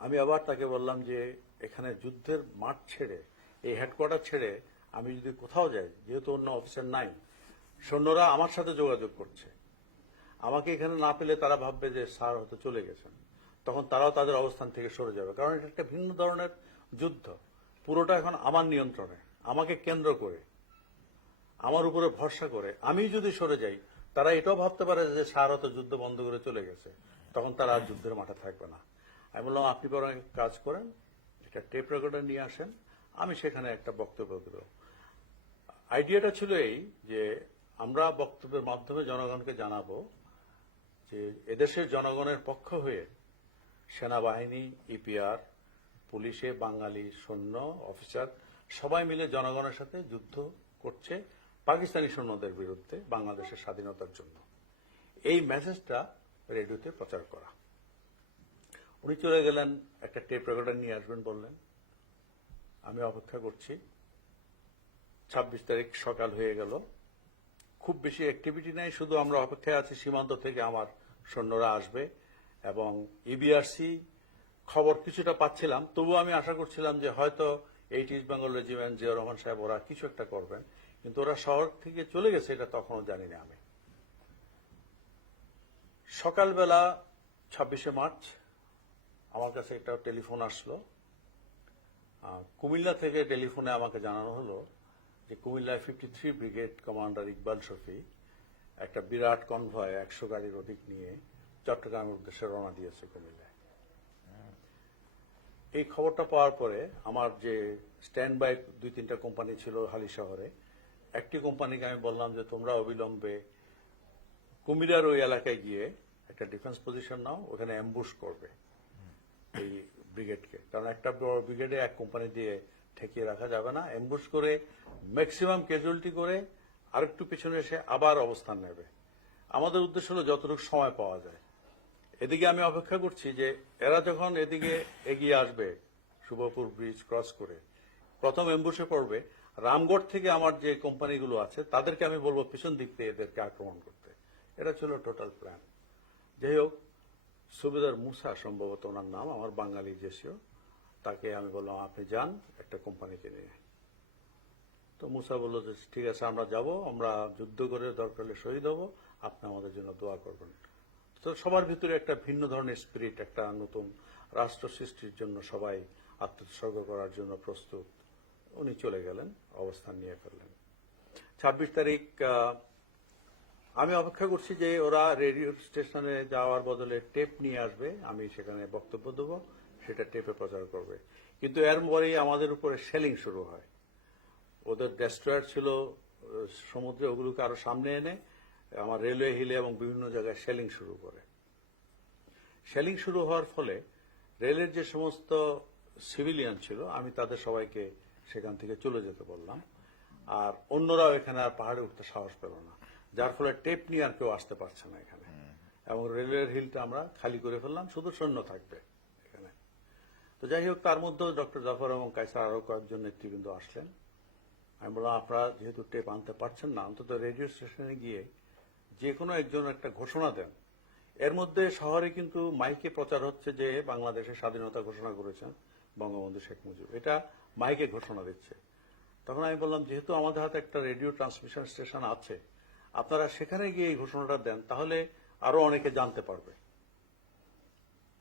আমি আবার তাকে বললাম যে এখানে যুদ্ধের মাঠ ছেড়ে, এই হেডকোয়ার্টার ছেড়ে আমি যদি কোথাও যাই, যেহেতু অন্য অফিসার নাই, সৈন্যরা আমার সাথে যোগাযোগ করছে, আমাকে এখানে না পেলে তারা ভাববে যে স্যার হয়তো চলে গেছেন, তখন তারাও তাদের অবস্থান থেকে সরে যাবে, কারণ এটা একটা ভিন্ন ধরনের যুদ্ধ। পুরোটা এখন আমার নিয়ন্ত্রণে, আমাকে কেন্দ্র করে, আমার উপরে ভরসা করে আমি যদি সরে যাই, তারা এটাও ভাবতে পারে যে স্যার হয়তো যুদ্ধ বন্ধ করে চলে গেছে, তখন তারা আর যুদ্ধের মাঠে থাকবে না। আমি বললাম আপনি বরং এক কাজ করেন, একটা টেপ রেকর্ডার নিয়ে আসেন, আমি সেখানে একটা বক্তব্য দেব। আইডিয়াটা ছিল এই যে আমরা বক্তব্যের মাধ্যমে জনগণকে জানাবো যে এদেশের জনগণের পক্ষ হয়ে সেনাবাহিনী, ইপিআর, পুলিশে বাঙালি সৈন্য অফিসার সবাই মিলে জনগণের সাথে যুদ্ধ করছে পাকিস্তানি সৈন্যদের বিরুদ্ধে বাংলাদেশের স্বাধীনতার জন্য। এই মেসেজটা রেডিওতে প্রচার করা। উনি চলে গেলেন, একটা টেপ রেকর্ডার নিয়ে আসবেন বললেন। আমি অপেক্ষা করছি। 26 তারিখ সকাল হয়ে গেল, খুব বেশি অ্যাক্টিভিটি নাই, শুধু আমরা অপেক্ষায় আছি সীমান্ত থেকে আমার সৈন্যরা আসবে এবং ইবিআরসি খবর কিছুটা পাচ্ছিলাম, তবু আমি আশা করছিলাম যে হয়তো 8 ইস্ট বেঙ্গল রেজিমেন্ট, জিয়াউর রহমান সাহেব ওরা কিছু একটা করবেন, কিন্তু ওরা শহর থেকে চলে গেছে এটা তখনও জানি না আমি। সকালবেলা 26শে মার্চ আমার কাছে একটা টেলিফোন আসলো। কুমিল্লা থেকে টেলিফোনে আমাকে জানানো হলো যে কুমিল্লায় 53 ব্রিগেড কমান্ডার ইকবাল শফি একটা বিরাট কনভয় 100 গাড়ির অধিক নিয়ে চট্টগ্রামের উদ্দেশ্যে রওনা দিয়েছে কুমিল্লায়। এই খবরটা পাওয়ার পরে আমার যে স্ট্যান্ড বাই 2-3টা কোম্পানি ছিল হালি শহরে, একটি কোম্পানিকে আমি বললাম যে তোমরা অবিলম্বে কুমিল্লার ওই এলাকায় গিয়ে একটা ডিফেন্স পজিশন নাও, ওখানে অ্যাম্বুশ করবে এই ব্রিগেডকে, কারণ একটা ব্রিগেডে এক কোম্পানি দিয়ে ঠেকিয়ে রাখা যাবে না। অ্যাম্বুশ করে ম্যাক্সিমাম ক্যাজুয়ালিটি করে আরেকটু পিছনে এসে আবার অবস্থান নেবে। আমাদের উদ্দেশ্য হলো যতটুকু সময় পাওয়া যায়। এদিকে আমি অপেক্ষা করছি যে এরা যখন এদিকে এগিয়ে আসবে শুভপুর ব্রিজ ক্রস করে প্রথম অ্যাম্বুশে পড়বে, রামগড় থেকে আমার যে কোম্পানিগুলো আছে তাদেরকে আমি বলবো পিছন দিক থেকে এদেরকে আক্রমণ করতে। এটা ছিল টোটাল প্ল্যান। যাই হোক, সুবেদার মুসা সম্ভবত ওনার নাম, আমার বাঙালি জেসিও, তাকে আমি বললাম আপনি যান একটা কোম্পানিকে নিয়ে। তো মুসা বললো যে ঠিক আছে আমরা যাব, আমরা যুদ্ধ করে দরকার হলে শহীদ হব, আপনি আমাদের জন্য দোয়া করবেন। তো সবার ভিতরে একটা ভিন্ন ধরনের স্পিরিট, একটা নতুন রাষ্ট্র সৃষ্টির জন্য সবাই আত্মোৎসর্গ করার জন্য প্রস্তুত। উনি চলে গেলেন, অবস্থান নিয়ে ফেললেন। 26 তারিখ আমি অপেক্ষা করছি যে ওরা রেডিও স্টেশনে যাওয়ার বদলে টেপ নিয়ে আসবে, আমি সেখানে বক্তব্য দেবো, সেটা টেপে প্রচার করবে। কিন্তু এর পরেই আমাদের উপরে শেলিং শুরু হয়। ওদের ডেস্ট্রয়ার ছিল সমুদ্রে, ওগুলোকে আরো সামনে এনে আমার রেলওয়ে হিলে এবং বিভিন্ন জায়গায় শেলিং শুরু করে। শেলিং শুরু হওয়ার ফলে রেলের যে সমস্ত সিভিলিয়ান ছিল আমি তাদের সবাইকে সেখান থেকে চলে যেতে বললাম, আর অন্যরাও এখানে আর পাহাড়ে উঠতে সাহস পেল না, যার ফলে টেপ নিয়ে আর কেউ আসতে পারছে না এখানে, এবং রেলওয়ের হিলটা আমরা খালি করে ফেললাম, শুধু সৈন্য থাকবে এখানে। তো যাই হোক, তার মধ্যে ডক্টর জাফর এবং কায়সার আরো কয়েকজন নেতৃবৃন্দ আসলেন। আমি বললাম আপনারা যেহেতু টেপ আনতে পারছেন না, অন্তত রেডিও স্টেশনে গিয়ে যে কোনো একজন একটা ঘোষণা দেন। এর মধ্যে শহরে কিন্তু মাইকে প্রচার হচ্ছে যে বাংলাদেশের স্বাধীনতা ঘোষণা করেছেন বঙ্গবন্ধু শেখ মুজিব, এটা মাইকে ঘোষণা দিচ্ছে। তখন আমি বললাম যেহেতু আমাদের হাতে একটা রেডিও ট্রান্সমিশন স্টেশন আছে, আপনারা সেখানে গিয়ে এই ঘোষণাটা দেন, তাহলে আরো অনেকে জানতে পারবে।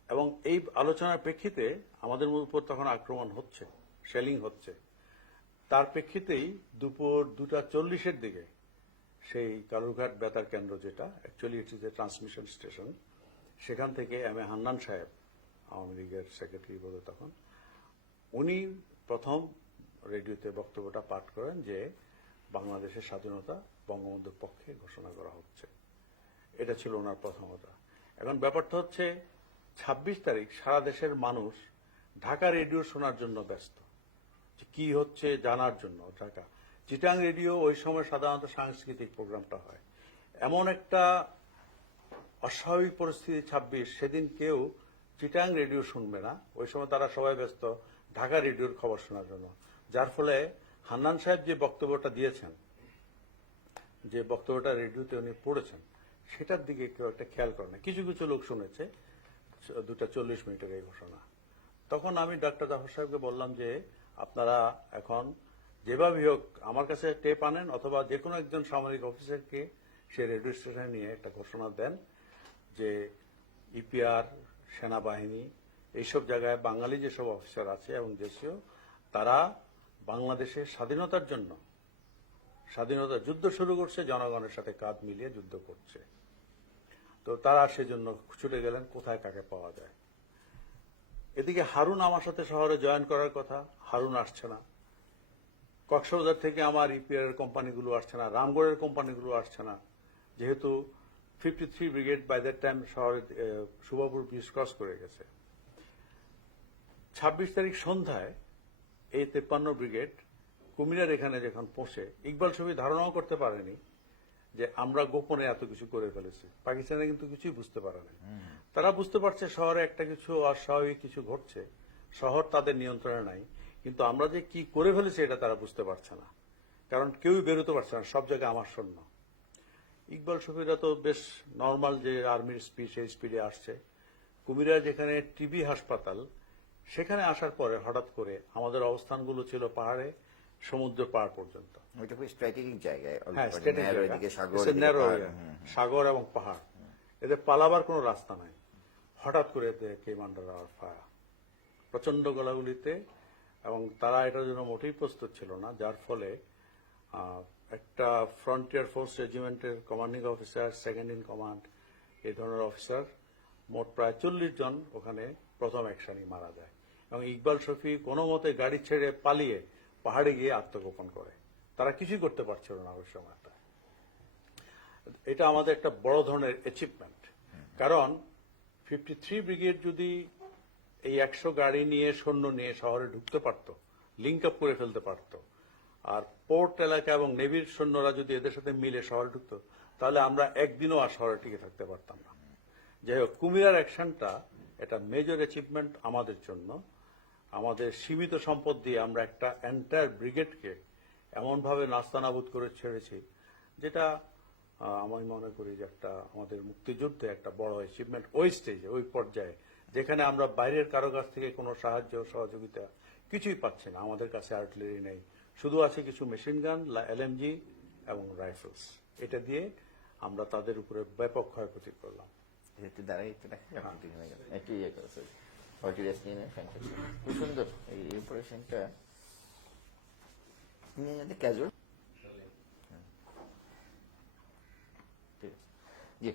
এবং এই আলোচনার প্রেক্ষিতে আমাদের উপর তখন আক্রমণ হচ্ছে, শেলিং হচ্ছে। তার প্রেক্ষিতেই দুপুর 2:40 দিকে সেই কালুরঘাট বেতার কেন্দ্র, যেটা actually it is a transmission station, সেখান থেকে এম এ হান্নান সাহেব, আওয়ামী লীগের সেক্রেটারি বলে তখন, উনি প্রথম রেডিওতে বক্তব্যটা পাঠ করেন যে বাংলাদেশের স্বাধীনতা বঙ্গবন্ধুর পক্ষে ঘোষণা করা হচ্ছে। এটা ছিল ওনার প্রথমতা। এখন ব্যাপারটা হচ্ছে 26 তারিখ সারা দেশের মানুষ ঢাকা রেডিও শোনার জন্য ব্যস্ত, যে কি হচ্ছে জানার জন্য। ঢাকা চিটাং রেডিও ওই সময় সাধারণত সাংস্কৃতিক প্রোগ্রামটা হয়। এমন একটা অস্বাভাবিক পরিস্থিতি 26, সেদিন কেউ চিটাং রেডিও শুনবে না, ওই সময় তারা সবাই ব্যস্ত ঢাকা রেডিওর খবর শোনার জন্য। যার ফলে হান্নান সাহেব যে বক্তব্যটা দিয়েছেন, যে বক্তব্যটা রেডিওতে উনি পড়েছেন, সেটার দিকে কেউ একটা খেয়াল করে না। কিছু কিছু লোক শুনেছে 2:40 এই ঘোষণা। তখন আমি ডক্টর জাফর সাহেবকে বললাম যে আপনারা এখন যেভাবে হোক আমার কাছে টেপ আনেন, অথবা যে কোনো একজন সামরিক অফিসারকে সে রেডিও স্টেশনে নিয়ে একটা ঘোষণা দেন যে ইপিআর, সেনাবাহিনী, এইসব জায়গায় বাঙালি যেসব অফিসার আছে এবং দেশীয়, তারা বাংলাদেশের স্বাধীনতার জন্য স্বাধীনতা যুদ্ধ শুরু করছে, জনগণের সাথে কাঁধ মিলিয়ে যুদ্ধ করছে। তো তারা সেজন্য ছুটে গেলেন কোথায় কাকে পাওয়া যায়। এদিকে হারুন আমার সাথে শহরে জয়েন করার কথা, হারুন আসছে না। কক্সবাজার থেকে আমার ইপিআর কোম্পানিগুলো আসছে না, রামগড়ের কোম্পানিগুলো আসছে না, যেহেতু 53 ব্রিগেড বাই দ্যাট টাইম শহরে সুবাপুর ব্রিজ ক্রস করে গেছে। 26 তারিখ সন্ধ্যায় এই 53 ব্রিগেড কুমিরার এখানে যখন পৌঁছে, ইকবাল শফি ধারণাও করতে পারেনি যে আমরা গোপনে এত কিছু করে ফেলেছি। পাকিস্তানে কিন্তু কিছুই বুঝতে পারে না। তারা বুঝতে পারছে শহরে একটা কিছু অস্বাভাবিক কিছু ঘটছে, শহর তাদের নিয়ন্ত্রণে নাই, কিন্তু আমরা যে কি করে ফেলেছি এটা তারা বুঝতে পারছে না, কারণ কেউই বেরোতে পারছে না, সব জায়গায় আমার শূন্য। ইকবাল শফিরা তো বেশ নর্মাল যে আর্মির স্পিড, সেই স্পিডে আসছে। কুমিরা যেখানে টিবি হাসপাতাল, সেখানে আসার পরে হঠাৎ করে আমাদের অবস্থানগুলো ছিল পাহাড়ে, সমুদ্র পার পর্যন্ত। ওইটা খুব স্ট্র্যাটেজিক জায়গায়, হ্যাঁ, এদিকে সাগর, সাগর এবং পাহাড়, এদের পালাবার কোনো রাস্তা নাই। হঠাৎ করে কেম আন্ডার আওয়ার ফায়ার, প্রচন্ড গোলাগুলিতে, এবং তারা এটার জন্য মোটেই প্রস্তুত ছিল না। যার ফলে একটা ফ্রন্টিয়ার ফোর্স রেজিমেন্টের commanding officer, second in command, এই ধরনের অফিসার মোট প্রায় 40 জন ওখানে প্রথম অ্যাকশনই মারা যায়। এবং ইকবাল শফি কোনো মতে গাড়ি ছেড়ে পালিয়ে পাহাড়ে গিয়ে আত্মগোপন করে। তারা কিছুই করতে পারছিল না ওই সময়টা। এটা আমাদের একটা বড় ধরনের অ্যাচিভমেন্ট, কারণ 53 ব্রিগেড যদি এই 100 গাড়ি নিয়ে, সৈন্য নিয়ে শহরে ঢুকতে পারত, লিঙ্ক আপ করে ফেলতে পারত, আর পোর্ট এলাকা এবং নেভির সৈন্যরা যদি এদের সাথে মিলে শহরে ঢুকত, তাহলে আমরা একদিনও আর শহরে টিকে থাকতে পারতাম না। যাই হোক, কুমিরার অ্যাকশনটা এটা মেজর অ্যাচিভমেন্ট আমাদের জন্য। আমাদের সীমিত সম্পদ দিয়ে আমরা একটা এন্টায়ার ব্রিগেডকে এমনভাবে নাস্তানাবুদ করে ছেড়েছি, যেটা আমি মনে করি যে একটা আমাদের মুক্তিযুদ্ধে একটা বড় অ্যাচিভমেন্ট ওই স্টেজে, ওই পর্যায়ে, যেখানে আমরা বাইরের কারো কাছ থেকে কোনো সাহায্য সহযোগিতা কিছুই পাচ্ছি না। আমাদের কাছে আর্টিলারি নেই, শুধু আছে কিছু মেশিন গান, এলএমজি এবং রাইফেলস। এটা দিয়ে আমরা তাদের উপরে ব্যাপক ক্ষয়ক্ষতি করলাম। একটু দাঁড়াই, একটু দেখেন, একটু ইয়ে করে অর্টিলিয়াস নিয়ে নেন, খুব সুন্দর এই অপারেশনটা ক্যাজুয়াল। জি,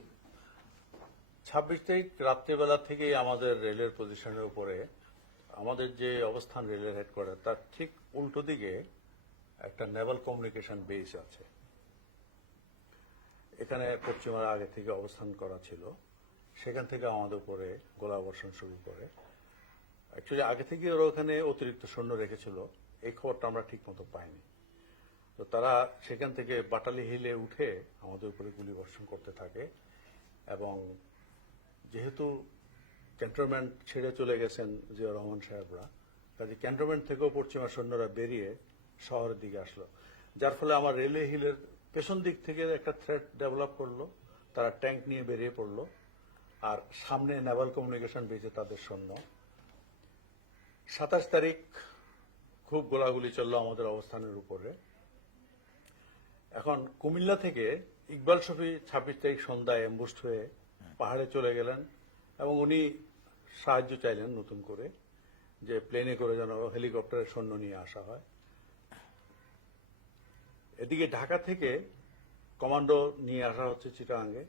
26 তারিখ রাত্রিবেলা থেকেই আমাদের রেলের পজিশনের উপরে, আমাদের যে অবস্থান রেলের হেডকোয়ার্টার, তার ঠিক উল্টো দিকে একটা নেভাল কমিউনিকেশন বেস আছে। এখানে পশ্চিমারা আগে থেকে অবস্থান করা ছিল, সেখান থেকে আমাদের উপরে গোলাবর্ষণ শুরু করে। অ্যাকচুয়ালি আগে থেকে ওরা ওখানে অতিরিক্ত সৈন্য রেখেছিল, এই খবরটা আমরা ঠিক মতো পাইনি। তো তারা সেখান থেকে বাটালি হিলে উঠে আমাদের উপরে গুলি বর্ষণ করতে থাকে, এবং যেহেতু ক্যান্টনমেন্ট ছেড়ে চলে গেছেন জিয়া রহমান সাহেবরা, কাজে ক্যান্টনমেন্ট থেকেও পশ্চিমা সৈন্যরা বেরিয়ে শহরের দিকে আসলো, যার ফলে আমার রেলওয়ে হিলের পেছন দিক থেকে একটা থ্রেট ডেভেলপ করলো। তারা ট্যাঙ্ক নিয়ে বেরিয়ে পড়লো, আর সামনে নেভাল কমিউনিকেশন বেজে তাদের সৈন্য। 27 তারিখ খুব গোলাগুলি চললো আমাদের অবস্থানের উপরে। এখন কুমিল্লা থেকে ইকবাল শফি 26 তারিখ সন্ধ্যায় অ্যাম্বুস্ট হয়ে পাহাড়ে চলে গেলেন, এবং উনি সাহায্য চাইলেন নতুন করে, যে প্লেনে করে যেন হেলিকপ্টারের সৈন্য নিয়ে আসা হয়। এদিকে ঢাকা থেকে কমান্ডো নিয়ে আসা হচ্ছে চিটাগাঙ্গে।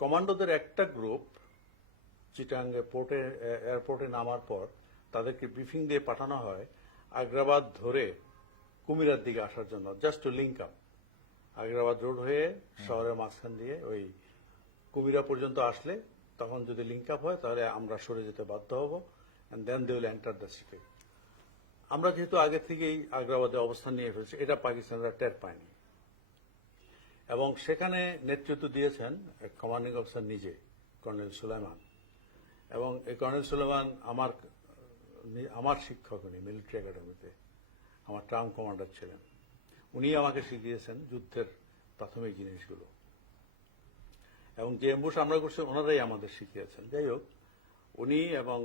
কমান্ডোদের একটা গ্রুপ চিটাগাঙ্গে এয়ারপোর্টে নামার পর তাদেরকে ব্রিফিং দিয়ে পাঠানো হয় আগ্রাবাদ ধরে কুমিরার দিকে আসার জন্য, just two link up. Agrabad road হয়ে শহরের মাঝখান দিয়ে ওই কুমিরা পর্যন্ত আসলে তখন যদি লিঙ্ক আপ হয় তাহলে আমরা সরে যেতে বাধ্য হব, and then they will enter the city. আমরা যেহেতু আগে থেকেই আগ্রাবাদে অবস্থান নিয়ে ফেলছি, এটা পাকিস্তানরা টের পায়নি, এবং সেখানে নেতৃত্ব দিয়েছেন কমান্ডিং অফিসার নিজে, কর্নেল সুলাইমান। এবং এই কর্নেল সুলাইমান আমার শিক্ষক, উনি মিলিটারি একাডেমিতে আমার টার্ম কমান্ডার ছিলেন। উনি আমাকে শিখিয়েছেন যুদ্ধের প্রাথমিক জিনিসগুলো, এবং যে অ্যাম্বুশ আমরা করছি ওনারাই আমাদের শিখিয়েছেন। যাই হোক, উনি এবং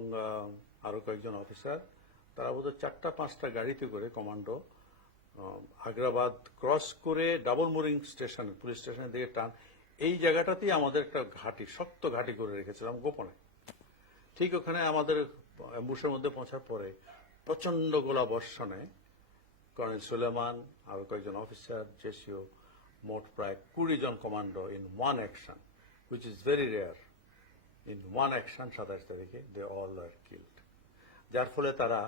আরো কয়েকজন অফিসার, তারা বোধহয় 4-5টা গাড়িতে করে কমান্ডো আগ্রাবাদ ক্রস করে ডাবল মোরিং স্টেশন, পুলিশ স্টেশনের দিকে টান, এই জায়গাটাতেই আমাদের একটা ঘাঁটি, শক্ত ঘাঁটি করে রেখেছিলাম গোপনে। ঠিক ওখানে আমাদের অ্যাম্বুশের মধ্যে পৌঁছার পরে প্রচন্ড গোলা বর্ষণে কর্নেল সুলেমান, আরো কয়েকজন অফিসার, জেসিও, মোট প্রায় 20 জন commando in one action, which is very rare. In one action 27 তারিখে দে অল আর কিল্ড। যার ফলে তারা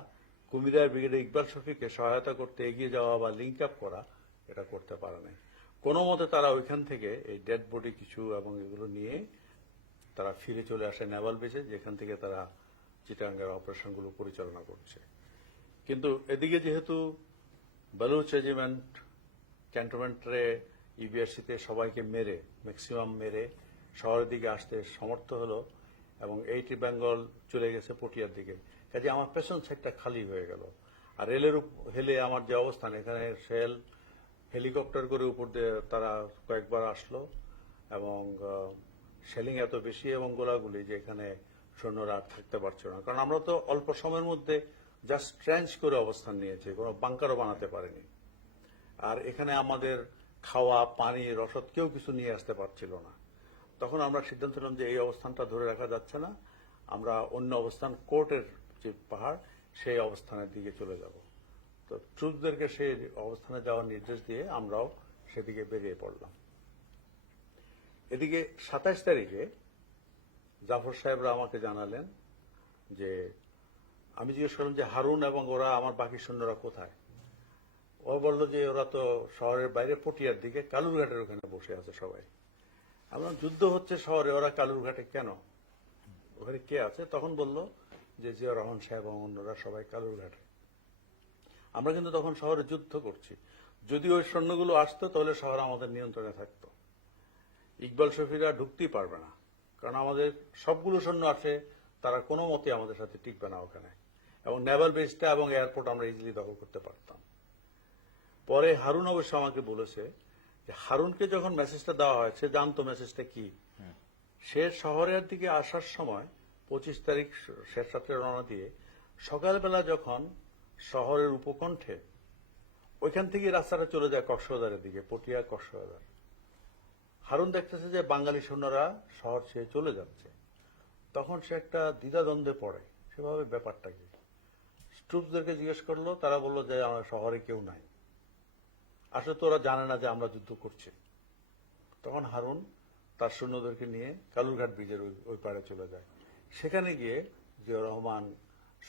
কুমিরার ব্রিগেডে ইকবাল শফিকে সহায়তা করতে এগিয়ে যাওয়া বা লিঙ্ক আপ করা, এটা করতে পারে নাই। কোনো মতে তারা ওইখান থেকে এই ডেড বডি কিছু এবং এগুলো নিয়ে তারা ফিরে চলে আসে নেভাল বেসে, যেখান থেকে তারা চিটাগাঙ্গের অপারেশনগুলো পরিচালনা করছে। কিন্তু এদিকে যেহেতু বালুচ রেজিমেন্ট ক্যান্টনমেন্টে ইবিআরসিতে সবাইকে মেরে, ম্যাক্সিমাম মেরে শহরের দিকে আসতে সমর্থ হলো, এবং 80 বেঙ্গল চলে গেছে পটিয়ার দিকে, কাজে আমার পেছন সাইডটা খালি হয়ে গেল। আর রেলের হেলে আমার যে অবস্থান, এখানে হেলিকপ্টার করে উপর দিয়ে তারা কয়েকবার আসলো, এবং শেলিং এত বেশি এবং গোলাগুলি যে এখানে সৈন্যরা আর থাকতে পারছে না, কারণ আমরা তো অল্প সময়ের মধ্যে জাস্ট ট্রেঞ্চ করে অবস্থান নিয়েছি, কোনো বাংকারও বানাতে পারিনি। আর এখানে আমাদের খাওয়া, পানি, রসদ কেউ কিছু নিয়ে আসতে পারছিল না। তখন আমরা সিদ্ধান্ত নিলাম যে এই অবস্থানটা ধরে রাখা যাচ্ছে না, আমরা অন্য অবস্থান, কোর্টের যে পাহাড়, সেই অবস্থানের দিকে চলে যাব। তো ট্রুপদেরকে সেই অবস্থানে যাওয়ার নির্দেশ দিয়ে আমরাও সেদিকে বেরিয়ে পড়লাম। এদিকে 27 তারিখে জাফর সাহেবরা আমাকে জানালেন যে, আমি জিজ্ঞেস করলাম যে হারুন এবং ওরা, আমার বাকি সৈন্যরা কোথায়? ও বলল যে ওরা তো শহরের বাইরে পটিয়ার দিকে কালুরঘাটের ওখানে বসে আছে সবাই। আমরা যুদ্ধ হচ্ছে শহরে, ওরা কালুরঘাটে কেন, ওখানে কে আছে? তখন বলল যে জিয়া রহমান সাহেব এবং অন্যরা সবাই কালুরঘাটে। আমরা কিন্তু তখন শহরে যুদ্ধ করছি, যদি ওই সৈন্যগুলো আসতো তাহলে শহর আমাদের নিয়ন্ত্রণে থাকতো, ইকবাল শফিরা ঢুকতেই পারবে না, কারণ আমাদের সবগুলো সৈন্য আসে, তারা কোনো মতে আমাদের সাথে টিকবে না ওখানে, এবং নেভাল বেসটা এবং এয়ারপোর্ট আমরা ইজিলি দখল করতে পারতাম। পরে হারুন অবশ্য আমাকে বলেছে যে হারুনকে যখন মেসেজটা দেওয়া হয় সে জানতো মেসেজটা কি। সে শহরের দিকে আসার সময় 25 তারিখ শেষ রাত্রে রওনা দিয়ে সকালবেলা যখন শহরের উপকণ্ঠে ওইখান থেকে রাস্তাটা চলে যায় কক্সবাজারের দিকে, পটিয়া কক্সবাজার, হারুন দেখতেছে যে বাঙালি সৈন্যরা শহর ছেড়ে চলে যাচ্ছে। তখন সে একটা দ্বিধাদ্বন্দ্বে পড়ে, সেভাবে ব্যাপারটা কি। ট্রুপসদেরকে জিজ্ঞেস করলো, তারা বললো যে আমার শহরে কেউ নাই, আসলে তো ওরা জানে না যে আমরা যুদ্ধ করছি। তখন হারুন তার সৈন্যদেরকে নিয়ে কালুরঘাট ব্রিজের ওই পাড়ে চলে যায়। সেখানে গিয়ে জিয়াউর রহমান,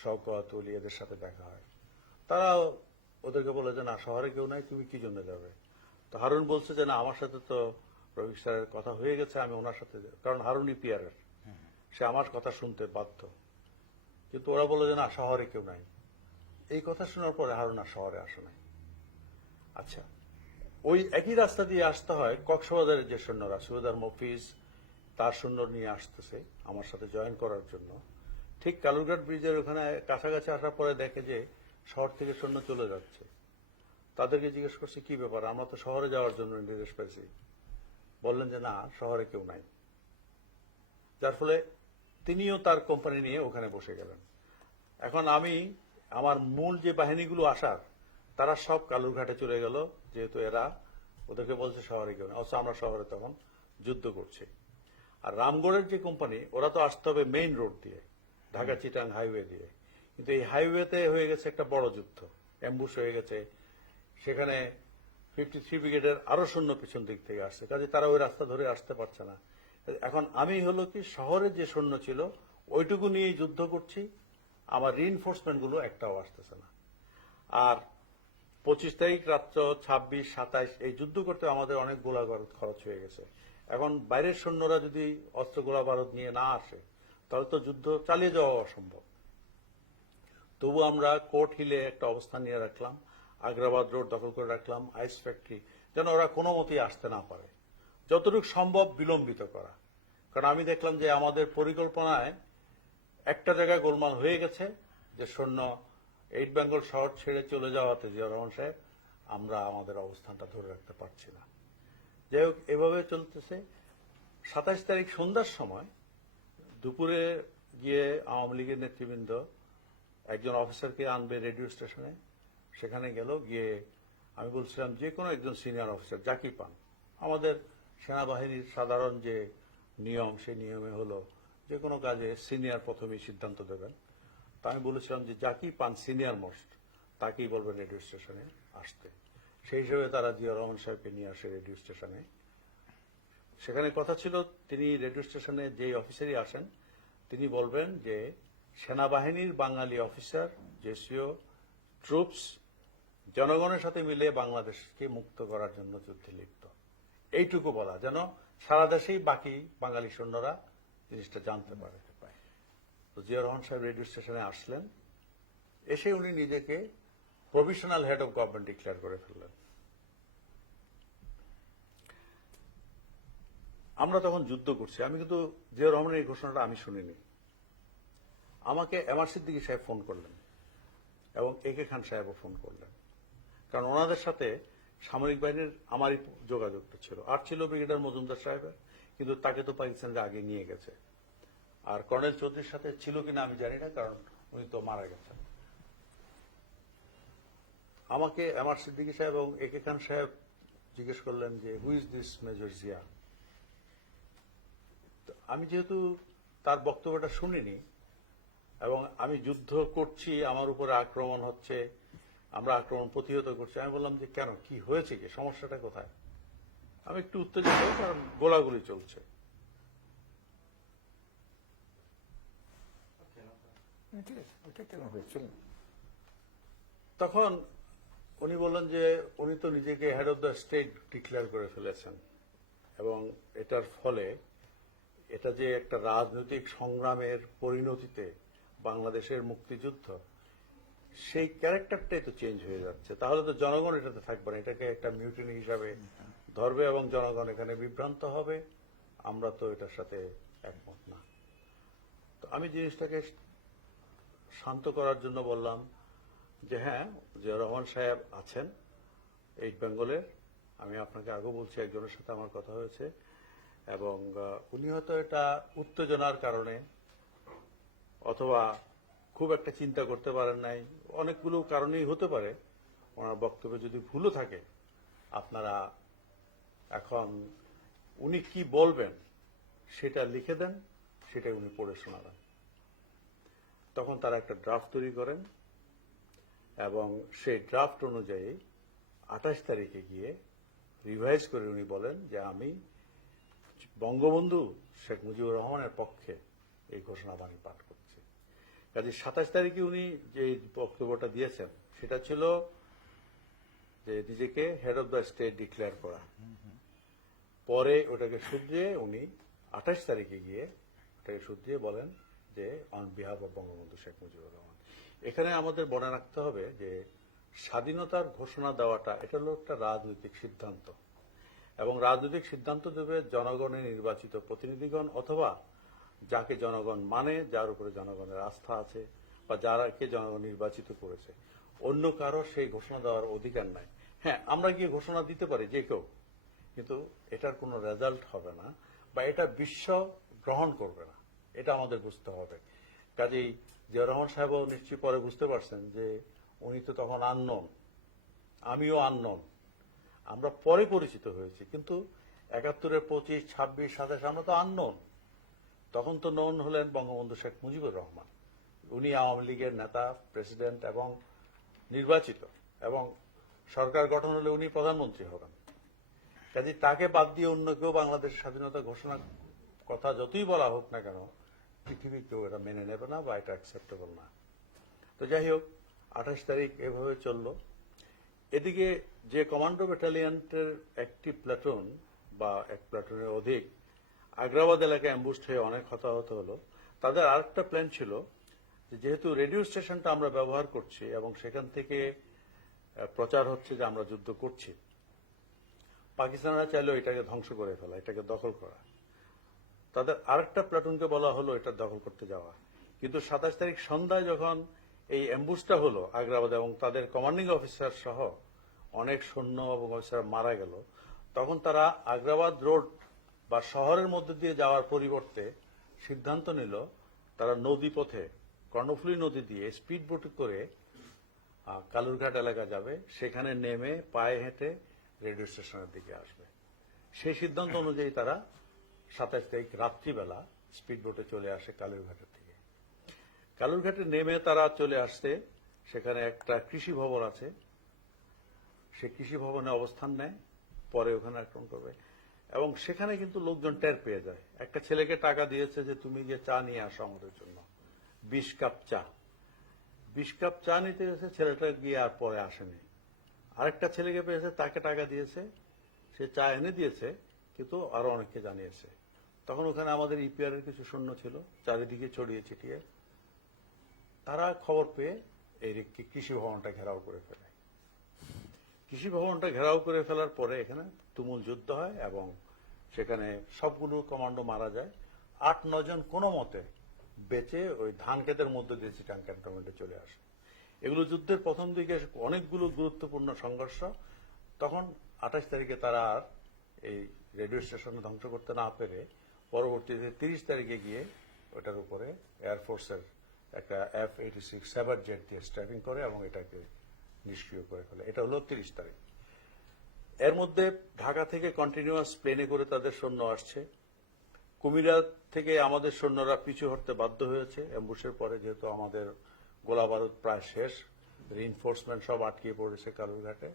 শওকত, ওলি এদের সাথে দেখা হয়। তারা ওদেরকে বলে যে না, শহরে কেউ নাই, তুমি কি জন্য যাবে। তো হারুন বলছে যে না, আমার সাথে তো রফিক স্যারের কথা হয়ে গেছে, আমি ওনার সাথে, কারণ হারুন ইপিআরের, সে আমার কথা শুনতে বাধ্য। কিন্তু ওরা বলে যে না, শহরে কেউ নাই। এই কথা শোনার পরে হারুন আর শহরে আসে নাই। আচ্ছা, ওই একই রাস্তা দিয়ে আসতে হয় কক্সবাজারের যে সৈন্যরা, সুবেদার মফিজ তার সৈন্য নিয়ে আসতেছে আমার সাথে জয়েন করার জন্য। ঠিক কালুরঘাট ব্রিজের ওখানে কাছাকাছি আসার পরে দেখে যে শহর থেকে সৈন্য চলে যাচ্ছে। তাদেরকে জিজ্ঞেস করছে কি ব্যাপার, আমরা তো শহরে যাওয়ার জন্য নির্দেশ পেয়েছি। বললেন যে না, শহরে কেউ নাই। যার ফলে তিনিও তার কোম্পানি নিয়ে ওখানে বসে গেলেন। এখন আমি, আমার মূল যে বাহিনীগুলো আসার, তারা সব কালুরঘাটে চলে গেল, যেহেতু এরা ওদেরকে বলছে শহরে কেউ না, অথচ আমরা শহরে তখন যুদ্ধ করছি। আর রামগড়ের যে কোম্পানি, ওরা তো আসতে হবে মেইন রোড দিয়ে, ঢাকা চিটাং হাইওয়ে দিয়ে। কিন্তু এই হাইওয়েতে হয়ে গেছে একটা বড় যুদ্ধ, অ্যাম্বুশ হয়ে গেছে। সেখানে 53 ব্রিগেডের আরো সৈন্য পিছন দিক থেকে আসছে, কাজে তারা ওই রাস্তা ধরে আসতে পারছে না। এখন আমি হলো কি, শহরের যে সৈন্য ছিল ওইটুকু নিয়েই যুদ্ধ করছি, আমার রিইনফোর্সমেন্ট গুলো একটাও আসতেছে না। আর 25 তারিখ রাত্র 26, 27 এই যুদ্ধ করতে আমাদের অনেক গোলা বারুদ খরচ হয়ে গেছে। এখন বাইরের সৈন্যরা যদি অস্ত্র গোলা বারুদ নিয়ে না আসে, তাহলে তো যুদ্ধ চালিয়ে যাওয়া অসম্ভব। তবু আমরা কোর্ট হিলে একটা অবস্থান নিয়ে রাখলাম, আগ্রাবাদ রোড দখল করে রাখলাম, আইস ফ্যাক্টরি, যেন ওরা কোনো মতেই আসতে না পারে, যতটুকু সম্ভব বিলম্বিত করা। কারণ আমি দেখলাম যে আমাদের পরিকল্পনায় একটা জায়গায় গোলমাল হয়ে গেছে, যে সৈন্য 8 বেঙ্গল শহর ছেড়ে চলে যাওয়াতে জিয়াউর রহমান সাহেব আমরা আমাদের অবস্থানটা ধরে রাখতে পারছি না। যাই হোক, এভাবে চলতেছে। 27 তারিখ সন্ধ্যার সময় দুপুরে গিয়ে আওয়ামী লীগের নেতৃবৃন্দ একজন অফিসারকে আনবে রেডিও স্টেশনে, সেখানে গেল। গিয়ে আমি বলছিলাম যে কোনো একজন সিনিয়র অফিসার যাকে পান, আমাদের সেনাবাহিনীর সাধারণ যে নিয়ম, সেই নিয়মে হলো যে কোনো কাজে সিনিয়র প্রথমেই সিদ্ধান্ত দেবেন। তা আমি বলেছিলাম যে যাকেই পান সিনিয়র মোস্ট, তাকেই বলবেন রেডিও স্টেশনে আসতে। সেই হিসেবে তারা জিয়া রহমান সাহেবকে নিয়ে আসে রেডিও স্টেশনে। সেখানে কথা ছিল, তিনি রেডিও স্টেশনে যেই অফিসারই আসেন তিনি বলবেন যে সেনাবাহিনীর বাঙালি অফিসার, জেসিও, ট্রুপস জনগণের সাথে মিলে বাংলাদেশকে মুক্ত করার জন্য যুদ্ধে লিপ্ত, এইটুকু বলা, যেন সারা দেশেই বাকি বাঙালি সৈন্যরা জিনিসটা জানতে পারে। তো জিয়া রহমান সাহেব রেডিও স্টেশনে আসলেন, এসে উনি নিজেকে provisional head of government declare করে ফেললেন। আমরা তখন যুদ্ধ করছি। আমি কিন্তু জিয়া রহমানের এই ঘোষণাটা আমি শুনিনি। আমাকে এমআর সিদ্দিকী সাহেব ফোন করলেন এবং একে খান সাহেবও ফোন করলেন, কারণ ওনাদের সাথে সামরিক বাহিনীর আমারই যোগাযোগটা ছিল। আর ছিল ব্রিগেডিয়ার মজুমদার সাহেবের, কিন্তু তাকে তো পাকিস্তানরা আগে নিয়ে গেছে। আর কর্নেল চৌধুরীর সাথে ছিল কিনা আমি জানি না, কারণ উনি তো মারা গেছেন। আমাকে এমআর সিদ্দিকী সাহেব এবং একে খান সাহেব জিজ্ঞেস করলেন যে who is this major Zia. আমি যেহেতু তার বক্তব্যটা শুনিনি এবং আমি যুদ্ধ করছি, আমার উপরে আক্রমণ হচ্ছে, আমরা আক্রমণ প্রতিহত করছি, আমি বললাম যে কেন, কি হয়েছে, কি সমস্যাটা কোথায়। আমি একটু উত্তেজিত, কারণ গোলাগুলি চলছে। তখন উনি বললেন যে উনি তো নিজেকে head of the state declare করে ফেলেছেন এবং এটার ফলে এটা যে একটা রাজনৈতিক সংগ্রামের পরিণতিতে বাংলাদেশের মুক্তিযুদ্ধ, সেই ক্যারেক্টারটাই তো চেঞ্জ হয়ে যাচ্ছে। তাহলে তো জনগণ এটাতে থাকবে না, এটাকে একটা মিউটিনি হিসাবে ধরবে এবং জনগণ এখানে বিভ্রান্ত হবে। আমরা তো এটার সাথে একমত না। তো আমি জিনিসটাকে শান্ত করার জন্য বললাম যে হ্যাঁ, জিয়া রহমান সাহেব আছেন, এই বেঙ্গলের। আমি আপনাকে আগেও বলছি, একজনের সাথে আমার কথা হয়েছে এবং উনি হয়তো এটা উত্তেজনার কারণে অথবা খুব একটা চিন্তা করতে পারেন নাই, অনেকগুলো কারণেই হতে পারে। ওনার বক্তব্যে যদি ভুলও থাকে, আপনারা এখন উনি কি বলবেন সেটা লিখে দেন, সেটা উনি পড়ে শোনাবেন। তখন তারা একটা ড্রাফট তৈরি করেন এবং সেই ড্রাফট অনুযায়ী 28 তারিখে গিয়ে রিভাইজ করে উনি বলেন যে আমি বঙ্গবন্ধু শেখ মুজিবুর রহমানের পক্ষে এই ঘোষণাবাণী পাঠ করছি। কাজে 27 তারিখে উনি যে বক্তব্যটা দিয়েছেন সেটা ছিল যে নিজেকে head of the state declare করা। পরে ওটাকে শুধরিয়ে উনি 28 তারিখে গিয়ে ওটাকে শুধরিয়ে বলেন যে on behalf of Bangabandhu Sheikh Mujibur Rahman. এখানে আমাদের মনে রাখতে হবে যে স্বাধীনতার ঘোষণা দেওয়াটা এটা হলো একটা রাজনৈতিক সিদ্ধান্ত এবং রাজনৈতিক সিদ্ধান্ত দেবে জনগণের নির্বাচিত প্রতিনিধিগণ অথবা যাকে জনগণ মানে, যার উপরে জনগণের আস্থা আছে বা যারাকে জনগণ নির্বাচিত করেছে। অন্য কারো সেই ঘোষণা দেওয়ার অধিকার নাই। হ্যাঁ, আমরা গিয়ে ঘোষণা দিতে পারি যে কেউ, কিন্তু এটার কোনো রেজাল্ট হবে না বা এটা বিশ্ব গ্রহণ করবে না, এটা আমাদের বুঝতে হবে। কাজেই জিয়া রহমান সাহেবও নিশ্চয়ই পরে বুঝতে পারছেন যে উনি তো তখন আননোন, আমিও আননোন, আমরা পরে পরিচিত হয়েছি, কিন্তু 71-এর 25, 26, 27 আমরা তো আননোন। তখন তো নন হলেন বঙ্গবন্ধু শেখ মুজিবুর রহমান। উনি আওয়ামী লীগের নেতা, প্রেসিডেন্ট এবং নির্বাচিত, এবং সরকার গঠন হলে উনি প্রধানমন্ত্রী হবেন। কাজে তাকে বাদ দিয়ে অন্য কেউ বাংলাদেশ স্বাধীনতা ঘোষণার কথা যতই বলা হোক না কেন, পৃথিবীর কেউ এটা মেনে নেবে না বা এটা অ্যাকসেপ্টেবল না। তো যাই হোক, 28 তারিখ এভাবে চলল। এদিকে যে কমান্ডো ব্যাটালিয়নের একটি প্লাটুন বা এক প্লাটুনের অধিক আগ্রাবাদ এলাকায় অ্যাম্বুস্ট হয়ে অনেক হতাহত হলো। তাদের আরেকটা প্ল্যান ছিল যে যেহেতু রেডিও স্টেশনটা আমরা ব্যবহার করছি এবং সেখান থেকে প্রচার হচ্ছে যে আমরা যুদ্ধ করছি, পাকিস্তানরা চাইলেও এটাকে ধ্বংস করে ফেলা, এটাকে দখল করা। তাদের আরেকটা প্লাটুনকে বলা হলো এটা দখল করতে যাওয়া। কিন্তু 27 তারিখ সন্ধ্যায় যখন এই অ্যাম্বুসটা হলো আগ্রাবাদ এবং তাদের কমান্ডিং অফিসার সহ অনেক সৈন্য এবং অফিসার মারা গেল, তখন তারা আগ্রাবাদ রোড বা শহরের মধ্যে দিয়ে যাওয়ার পরিবর্তে সিদ্ধান্ত নিল তারা নদী পথে কর্ণফুলী নদী দিয়ে স্পিড বোট করে কালুরঘাট এলাকা যাবে, সেখানে নেমে পায়ে হেঁটে রেডিও স্টেশনের দিকে আসবে। সেই সিদ্ধান্ত অনুযায়ী তারা 27 তারিখ রাত্রিবেলা স্পিড বোটে চলে আসে কালুরঘাটের থেকে। কালুরঘাটে নেমে তারা চলে আসছে, সেখানে একটা কৃষি ভবন আছে, সে কৃষি ভবনে অবস্থান নেয়, পরে ওখানে আক্রমণ করবে। এবং সেখানে কিন্তু লোকজন টের পেয়ে যায়। একটা ছেলেকে টাকা দিয়েছে যে তুমি যে চা নিয়ে আসো আমাদের জন্য, 20 কাপ চা। 20 কাপ চা নিতে গেছে, ছেলেটা গিয়ে আর পরে আসেনি। আরেকটা ছেলেকে পেয়েছে, তাকে টাকা দিয়েছে, সে চা এনে দিয়েছে, কিন্তু আরো অনেককে জানিয়েছে। তখন ওখানে আমাদের ইপিআর এর কিছু সৈন্য ছিল চারিদিকে ছড়িয়ে ছিটিয়ে, তারা খবর পেয়ে এই কৃষি ভবনটা ঘেরাও করে ফেলে। কৃষি ভবনটা ঘেরাও করে ফেলার পরে এখানে তুমুল যুদ্ধ হয় এবং সেখানে সবগুলো কমান্ডো মারা যায়। 8-9 জন কোনো মতে বেঁচে ওই ধান ক্ষেতের মধ্যে দিয়ে চিটাং ক্যান্টনমেন্টে চলে আসে। এগুলো যুদ্ধের প্রথম দিকে অনেকগুলো গুরুত্বপূর্ণ সংঘর্ষ। তখন 28 তারিখে তারা আর এই রেডিও স্টেশন ধ্বংস করতে না পেরে পরবর্তীতে 30 তারিখে গিয়ে ওটার উপরে এয়ারফোর্সের একটা F-86 স্যাবার জেট দিয়ে স্ট্রাইকিং করে এবং এটাকে নিষ্ক্রিয় করে ফেলে। এটা হলো 30 তারিখ। এর মধ্যে ঢাকা থেকে কন্টিনিউয়াস প্লেনে করে তাদের সৈন্য আসছে। কুমিল্লা থেকে আমাদের সৈন্যরা পিছু হটতে বাধ্য হয়েছে অ্যাম্বুশের পরে, যেহেতু আমাদের গোলা বারুদ প্রায় শেষ, রিইনফোর্সমেন্ট সব আটকে পড়েছে কালুরঘাটে।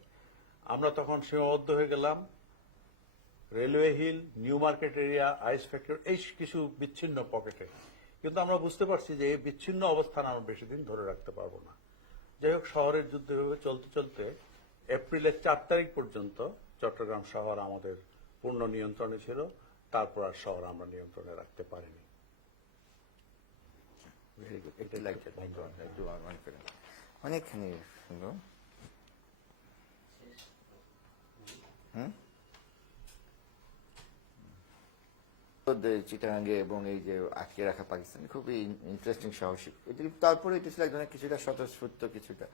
আমরা তখন সীমাবদ্ধ হয়ে গেলাম railway hill, new market area, ice factory, এই কিছু বিচ্ছিন্ন পকেটে। কিন্তু আমরা বুঝতে পারছি যে এই বিচ্ছিন্ন অবস্থান আমরা বেশি দিন ধরে রাখতে পারবো না। যাই হোক, শহরের যুদ্ধ এভাবে চলতে চলতে এপ্রিলের 4 তারিখ পর্যন্ত চট্টগ্রাম শহর আমাদের পূর্ণ নিয়ন্ত্রণে ছিল। তারপর আর শহর আমরা নিয়ন্ত্রণে রাখতে পারিনি। ভেরি গুড, একটু লাগছে, একটু অন করেন, অনেকখানি সুন্দর। চিটাগাঙ্গে এবং এই যে আটকে রাখা পাকিস্তান খুবই ইন্টারেস্টিং, সাহসী। এটা তারপরে এটা ছিল এক ধরনের কিছুটা স্বতঃস্ফূর্ত কিছুটা।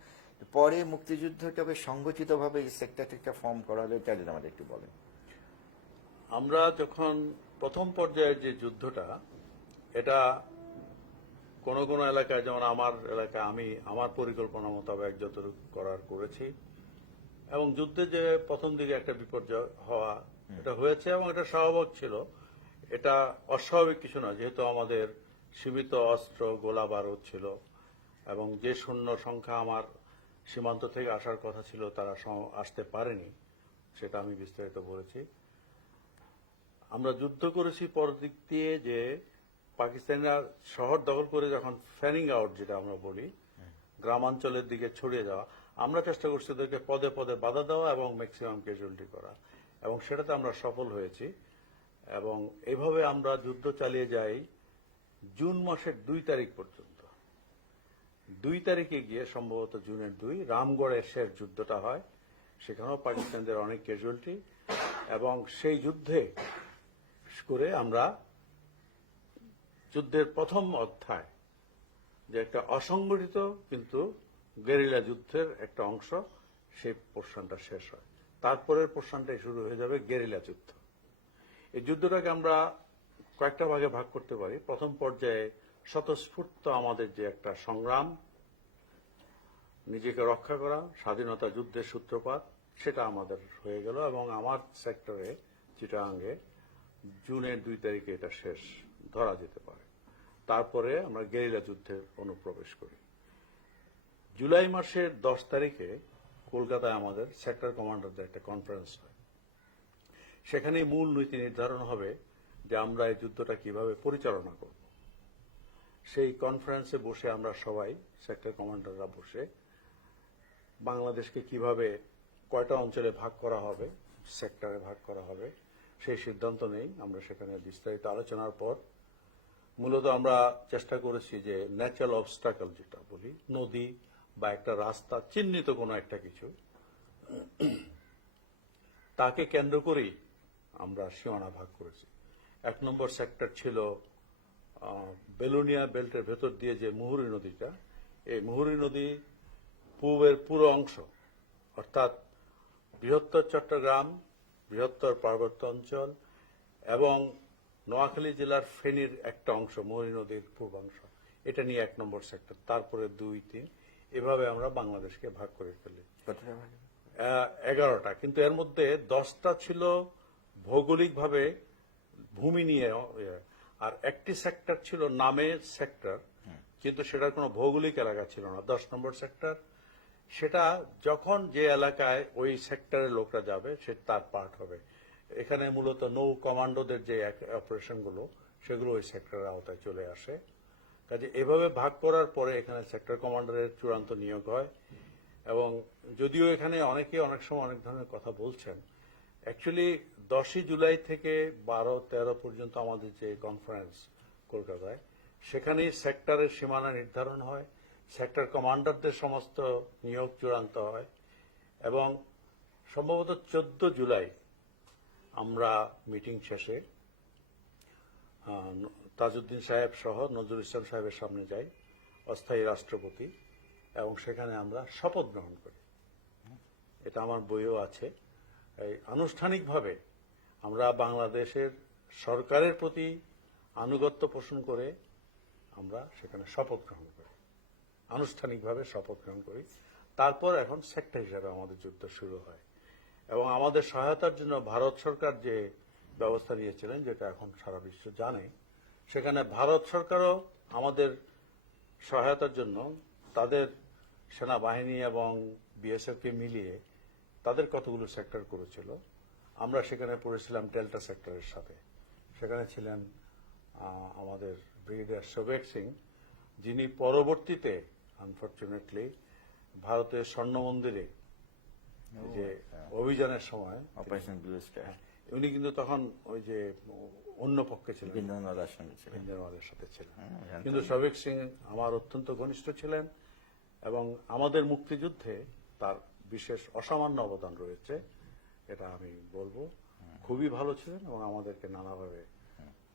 পরে মুক্তিযুদ্ধটা বেশ সংগঠিতভাবে এই সেক্টরটা ফর্ম করা হলো, এটা যদি আমাদের একটু বলেন। আমরা যখন প্রথম পর্যায়ের যে যুদ্ধটা, এটা কোন কোন এলাকায়, যেমন আমার এলাকায় আমি আমার পরিকল্পনা মোতাবেক যতটুকু করার করেছি, এবং যুদ্ধে যে প্রথম দিকে একটা বিপর্যয় হওয়া, এটা হয়েছে এবং এটা স্বাভাবিক ছিল। এটা অস্বাভাবিক কিছু না, যেহেতু আমাদের সীমিত অস্ত্র গোলা বারুদ ছিল এবং যে সৈন্য সংখ্যা আমার সীমান্ত থেকে আসার কথা ছিল তারা আসতে পারেনি, সেটা আমি বিস্তারিত বলেছি। আমরা যুদ্ধ করেছি পরদিক দিয়ে, যে পাকিস্তানিরা শহর দখল করে যখন ফ্যানিং আউট, যেটা আমরা বলি, গ্রামাঞ্চলের দিকে ছড়িয়ে যাওয়া, আমরা চেষ্টা করছি ওদেরকে পদে পদে বাধা দেওয়া এবং ম্যাক্সিমাম ক্যাজুয়ালিটি করা, এবং সেটাতে আমরা সফল হয়েছি। এবং এইভাবে আমরা যুদ্ধ চালিয়ে যাই জুন মাসের 2 তারিখ পর্যন্ত। 2 তারিখে গিয়ে, সম্ভবত জুনের 2, রামগড়ের শেষ যুদ্ধটা হয়। সেখানেও পাকিস্তানদের অনেক ক্যাজুয়ালিটি, এবং সেই যুদ্ধে করে আমরা যুদ্ধের প্রথম অধ্যায়, যে একটা অসংগঠিত কিন্তু গেরিলা যুদ্ধের একটা অংশ, সেই পোর্শনটা শেষ হয়। তারপরের পোর্শনটাই শুরু হয়ে যাবে গেরিলা যুদ্ধ। এই যুদ্ধটাকে আমরা কয়েকটা ভাগে ভাগ করতে পারি। প্রথম পর্যায়ে স্বতঃস্ফূর্ত আমাদের যে একটা সংগ্রাম, নিজেকে রক্ষা করা, স্বাধীনতা যুদ্ধের সূত্রপাত, সেটা আমাদের হয়ে গেল, এবং আমার সেক্টরে চিটাগাঙ্গে জুনের 2 তারিখে এটা শেষ ধরা যেতে পারে। তারপরে আমরা গেরিলা যুদ্ধে অনুপ্রবেশ করি। জুলাই মাসের 10 তারিখে কলকাতায় আমাদের সেক্টর কমান্ডারদের একটা কনফারেন্স হয়। সেখানে মূল নীতি নির্ধারণ হবে যে আমরা এই যুদ্ধটা কিভাবে পরিচালনা করব। সেই কনফারেন্সে বসে আমরা সবাই সেক্টর কমান্ডাররা বসে বাংলাদেশকে কিভাবে কয়টা অঞ্চলে ভাগ করা হবে, সেক্টরে ভাগ করা হবে, সেই সিদ্ধান্ত নেই। আমরা সেখানে বিস্তারিত আলোচনার পর মূলত আমরা চেষ্টা করেছি যে ন্যাচারাল অবস্টাকল, যেটা বলি, নদী বা একটা রাস্তা, চিহ্নিত কোনো একটা কিছু, তাকে কেন্দ্র করেই আমরা সীমানা ভাগ করেছি। 1 নম্বর সেক্টর ছিল বেলুনিয়া বেল্টের ভেতর দিয়ে যে মুহুরী নদীটা, এই মুহুরী নদী পূবের পুরো অংশ, অর্থাৎ বৃহত্তর চট্টগ্রাম, বৃহত্তর পার্বত্য অঞ্চল এবং নোয়াখালী জেলার ফেনীর একটা অংশ, মুহুরী নদীর পূর্বাংশ, এটা নিয়ে 1 নম্বর সেক্টর। তারপরে 2, 3, এভাবে আমরা বাংলাদেশকে ভাগ করে ফেলি। 11টা, কিন্তু এর মধ্যে 10টা ছিল ভৌগোলিকভাবে ভূমি নিয়ে, আর একটি সেক্টর ছিল নামের সেক্টর, কিন্তু সেটার কোনো ভৌগোলিক এলাকা ছিল না। 10 নম্বর সেক্টর, সেটা যখন যে এলাকায় ওই সেক্টরের লোকরা যাবে, সে তার পার্ট হবে। এখানে মূলত নৌ কমান্ডোদের যে অপারেশনগুলো, সেগুলো ওই সেক্টরের আওতায় চলে আসে। কাজে এভাবে ভাগ করার পরে এখানে সেক্টর কমান্ডারের চূড়ান্ত নিয়োগ হয়। এবং যদিও এখানে অনেকে অনেক সময় অনেক ধরনের কথা বলছেন, অ্যাকচুয়ালি 10ই জুলাই থেকে 12-13 পর্যন্ত আমাদের যে কনফারেন্স কলকাতায়, সেখানেই সেক্টরের সীমানা নির্ধারণ হয়, সেক্টর কমান্ডারদের সমস্ত নিয়োগ চূড়ান্ত হয়, এবং সম্ভবত 14 জুলাই আমরা মিটিং শেষে তাজউদ্দিন সাহেব সহ নজরুল ইসলাম সাহেবের সামনে যাই, অস্থায়ী রাষ্ট্রপতি, এবং সেখানে আমরা শপথ গ্রহণ করি। এটা আমার বইও আছে। এই আনুষ্ঠানিকভাবে আমরা বাংলাদেশের সরকারের প্রতি আনুগত্য পোষণ করে আমরা সেখানে শপথ গ্রহণ করি, আনুষ্ঠানিকভাবে শপথ গ্রহণ করি। তারপর এখন সেক্টর হিসাবে আমাদের যুদ্ধ শুরু হয়, এবং আমাদের সহায়তার জন্য ভারত সরকার যে ব্যবস্থা নিয়েছিলেন, যেটা এখন সারা বিশ্ব জানে, সেখানে ভারত সরকারও আমাদের সহায়তার জন্য তাদের সেনাবাহিনী এবং বিএসএফকে মিলিয়ে তাদের কতগুলো সেক্টর করেছিল। আমরা সেখানে পড়েছিলাম ডেল্টা সেক্টরের সাথে। সেখানে ছিলেন আমাদের ব্রিগেডিয়ার শোভেক সিং, যিনি পরবর্তীতে আনফরচুনেটলি ভারতের স্বর্ণ মন্দিরে যে অভিযানের সময় অপারেশন ব্লু স্টার, উনি কিন্তু তখন ওই যে অন্য পক্ষে ছিলেন, ইন্দ্রনাথের সাথে ছিলেন। কিন্তু শোভেক সিং আমার অত্যন্ত ঘনিষ্ঠ ছিলেন, এবং আমাদের মুক্তিযুদ্ধে তার বিশেষ অসামান্য অবদান রয়েছে, এটা আমি বলবো। খুবই ভালো ছিলেন এবং আমাদেরকে নানাভাবে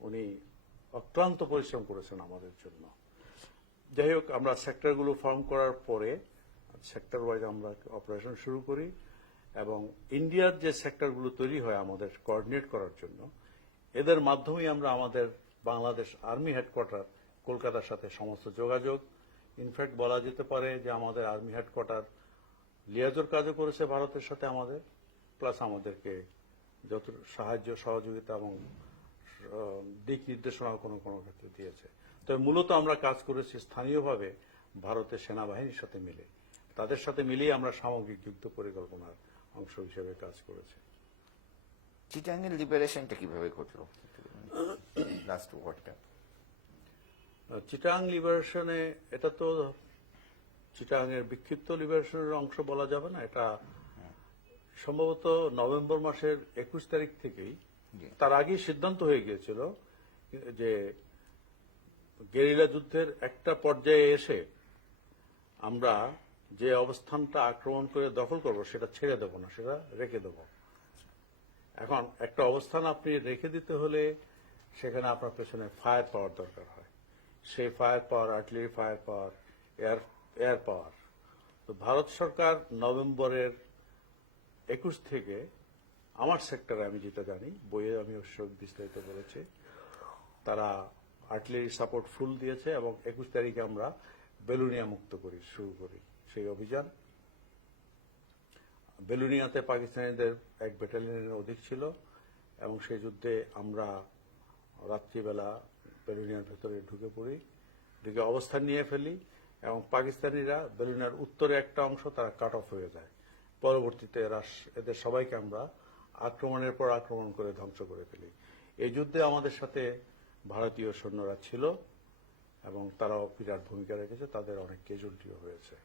উনি অক্লান্ত পরিশ্রম করেছেন আমাদের জন্য। যাই হোক, আমরা সেক্টরগুলো ফর্ম করার পরে সেক্টর ওয়াইজ আমরা অপারেশন শুরু করি এবং ইন্ডিয়ার যে সেক্টরগুলো তৈরি হয় আমাদের কোঅর্ডিনেট করার জন্য, এদের মাধ্যমেই আমরা আমাদের বাংলাদেশ আর্মি হেডকোয়ার্টার কলকাতার সাথে সমস্ত যোগাযোগ, ইনফ্যাক্ট বলা যেতে পারে যে আমাদের আর্মি হেডকোয়ার্টার লিয়াজোর কাজও করেছে ভারতের সাথে আমাদের, প্লাস আমাদেরকে যত সাহায্য সহযোগিতা এবং দিক নির্দেশনা কোনো কোনো ক্ষেত্রে দিয়েছে। তবে মূলত আমরা কাজ করেছি স্থানীয়ভাবে ভারতের সেনাবাহিনীর সাথে মিলে, তাদের সাথে মিলিয়ে আমরা সামগ্রিক যুদ্ধ পরিকল্পনার অংশ হিসেবে কাজ করেছি। চিটাঙ্গের লিবারেশনটা কিভাবে ঘটলো লাস্ট ওয়ারটা? চিটাং লিবারেশনে, এটা তো চিটাংয়ের বিক্ষিপ্ত লিবারেশনের অংশ বলা যাবে না, এটা সম্ভবত নভেম্বর মাসের 21 তারিখ থেকেই, তার আগেই সিদ্ধান্ত হয়ে গিয়েছিল যে গেরিলা যুদ্ধের একটা পর্যায়ে এসে আমরা যে অবস্থানটা আক্রমণ করে দখল করব সেটা ছেড়ে দেব না, সেটা রেখে দেব। এখন একটা অবস্থান আপনি রেখে দিতে হলে সেখানে আপনার পেছনে ফায়ার পাওয়ার দরকার হয়। সেই ফায়ার পাওয়ার, আর্টিলারি ফায়ার পাওয়ার, এয়ার পাওয়ার। তো ভারত সরকার নভেম্বরের 21 থেকে আমার সেক্টরে, আমি যেটা জানি, বইয়ে আমি অবশ্য বিস্তারিত বলেছি, তারা আর্টিলারি সাপোর্ট ফুল দিয়েছে এবং 21 তারিখে আমরা বেলুনিয়া মুক্ত শুরু করি সেই অভিযান। বেলুনিয়াতে পাকিস্তানিদের এক ব্যাটালিয়নের অধিক ছিল এবং সেই যুদ্ধে আমরা রাত্রিবেলা বেলুনিয়ার ভেতরে ঢুকে পড়ি, ঢুকে অবস্থান নিয়ে ফেলি এবং পাকিস্তানিরা বেলুনিয়ার উত্তরে একটা অংশ তারা কাট অফ হয়ে যায়। পরবর্তীতে এদের সবাইকে আমরা আক্রমণের পর আক্রমণ করে ধ্বংস করে ফেলি। এই যুদ্ধে আমাদের সাথে ভারতীয় সৈন্যরা ছিল এবং তারাও বিরাট ভূমিকা রেখেছে, তাদের অনেক ক্যাজুয়ালিটিও হয়েছে।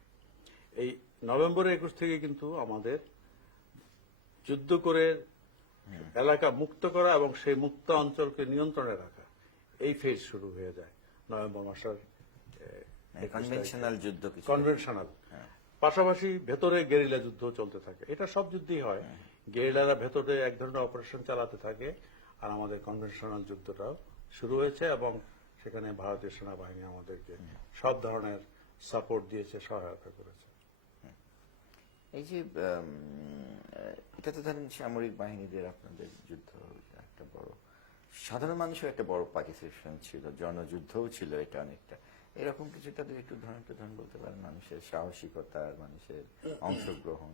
এই নভেম্বরের 21 থেকে কিন্তু আমাদের যুদ্ধ করে এলাকা মুক্ত করা এবং সেই মুক্ত অঞ্চলকে নিয়ন্ত্রণে রাখা, এই ফেজ শুরু হয়ে যায় নভেম্বর মাসের কনভেনশনাল যুদ্ধ। কনভেনশনাল পাশাপাশি ভেতরে গেরিলা যুদ্ধ চলতে থাকে। এটা সব যুদ্ধই হয়, গেরিলারা ভেতরে এক ধরনের অপারেশন চালাতে থাকে আর আমাদের কনভেনশনাল যুদ্ধটাও শুরু হয়েছে এবং সেখানে ভারতীয় সেনাবাহিনী আমাদেরকে সব ধরনের সাপোর্ট দিয়েছে, সহায়তা করেছে। এই যে এটা তো ধরেন সামরিক বাহিনীদের আপনাদের যুদ্ধ একটা বড়, সাধারণ মানুষের একটা বড় পার্টিসিপেশন ছিল, জনযুদ্ধও ছিল এটা অনেকটা। এরকম কিছুটা একটু ধরন বলতে পারেন, মানুষের সাহসিকতা, মানুষের অংশগ্রহণ।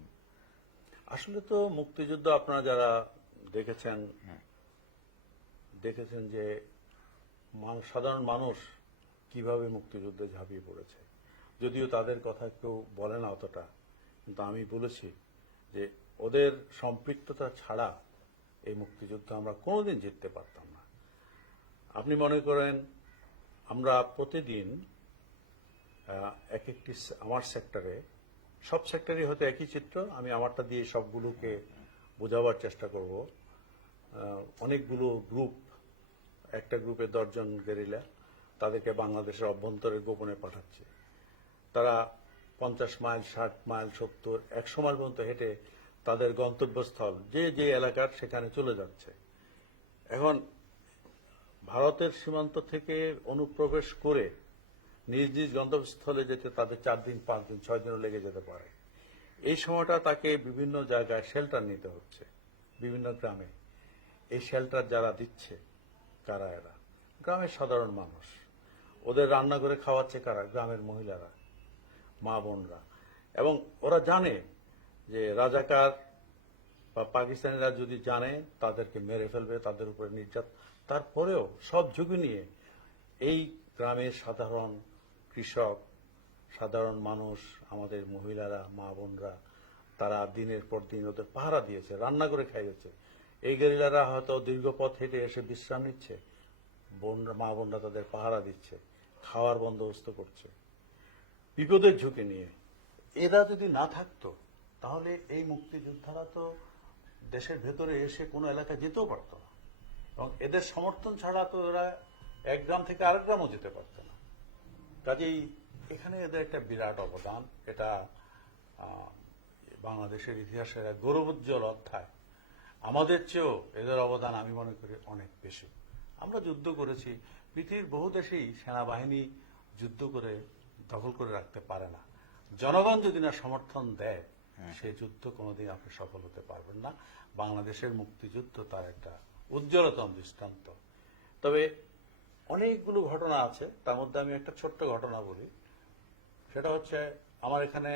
আসলে তো মুক্তিযুদ্ধ আপনারা যারা দেখেছেন যে সাধারণ মানুষ কিভাবে মুক্তিযুদ্ধে ঝাঁপিয়ে পড়েছে, যদিও তাদের কথা কেউ বলে না অতটা, কিন্তু আমি বলেছি যে ওদের সম্পৃক্ততা ছাড়া এই মুক্তিযুদ্ধ আমরা কোনোদিন জিততে পারতাম না। আপনি মনে করেন আমরা প্রতিদিন এক একটি, আমার সেক্টরে, সব সেক্টরই হয়তো একই চিত্র, আমি আমারটা দিয়ে সবগুলোকে বোঝাবার চেষ্টা করব। অনেকগুলো গ্রুপ, একটা গ্রুপে 10 জন গেরিলা, তাদেরকে বাংলাদেশের অভ্যন্তরে গোপনে পাঠাচ্ছে। তারা 50 মাইল, 60 মাইল, 70, 100 মাইল পর্যন্ত হেঁটে তাদের গন্তব্যস্থল যে যে এলাকার সেখানে চলে যাচ্ছে। এখন ভারতের সীমান্ত থেকে অনুপ্রবেশ করে নিজ নিজ গন্তব্যস্থলে যেতে তাদের 4 দিন, 5 দিন, 6 দিনও লেগে যেতে পারে। এই সময়টা তাকে বিভিন্ন জায়গায় শেল্টার নিতে হচ্ছে, বিভিন্ন গ্রামে। এই শেল্টার যারা দিচ্ছে কারা? এরা গ্রামের সাধারণ মানুষ। ওদের রান্না করে খাওয়াচ্ছে কারা? গ্রামের মহিলারা, মা বোনরা। এবং ওরা জানে যে রাজাকার বা পাকিস্তানিরা যদি জানে তাদেরকে মেরে ফেলবে, তাদের উপরে নির্যাতন। তারপরেও সব ঝুঁকি নিয়ে এই গ্রামের সাধারণ কৃষক, সাধারণ মানুষ, আমাদের মহিলারা, মা বোনরা, তারা দিনের পর দিন ওদের পাহারা দিয়েছে, রান্না করে খাইয়েছে। এই গেরিলারা হয়তো দীর্ঘ পথ হেঁটে এসে বিশ্রাম নিচ্ছে, মা বোনরা তাদের পাহারা দিচ্ছে, খাওয়ার বন্দোবস্ত করছে বিপদের ঝুঁকি নিয়ে। এরা যদি না থাকতো তাহলে এই মুক্তিযোদ্ধারা তো দেশের ভেতরে এসে কোনো এলাকায় যেতেও পারত না, এবং এদের সমর্থন ছাড়া তো এরা এক গ্রাম থেকে আরেক গ্রামও যেতে পারত না। কাজেই এখানে এদের একটা বিরাট অবদান। এটা বাংলাদেশের ইতিহাসের এক গৌরবোজ্জ্বল অধ্যায়। আমাদের চেয়েও এদের অবদান আমি মনে করি অনেক বেশি। আমরা যুদ্ধ করেছি, পৃথিবীর বহু দেশেই সেনাবাহিনী যুদ্ধ করে দখল করে রাখতে পারে না। জনগণ যদি না সমর্থন দেয়, সেই যুদ্ধ কোনোদিন আপনি সফল হতে পারবেন না। বাংলাদেশের মুক্তিযুদ্ধ তার একটা উজ্জ্বলতম দৃষ্টান্ত। তবে অনেকগুলো ঘটনা আছে, তার মধ্যে আমি একটা ছোট্ট ঘটনা বলি। সেটা হচ্ছে, আমার এখানে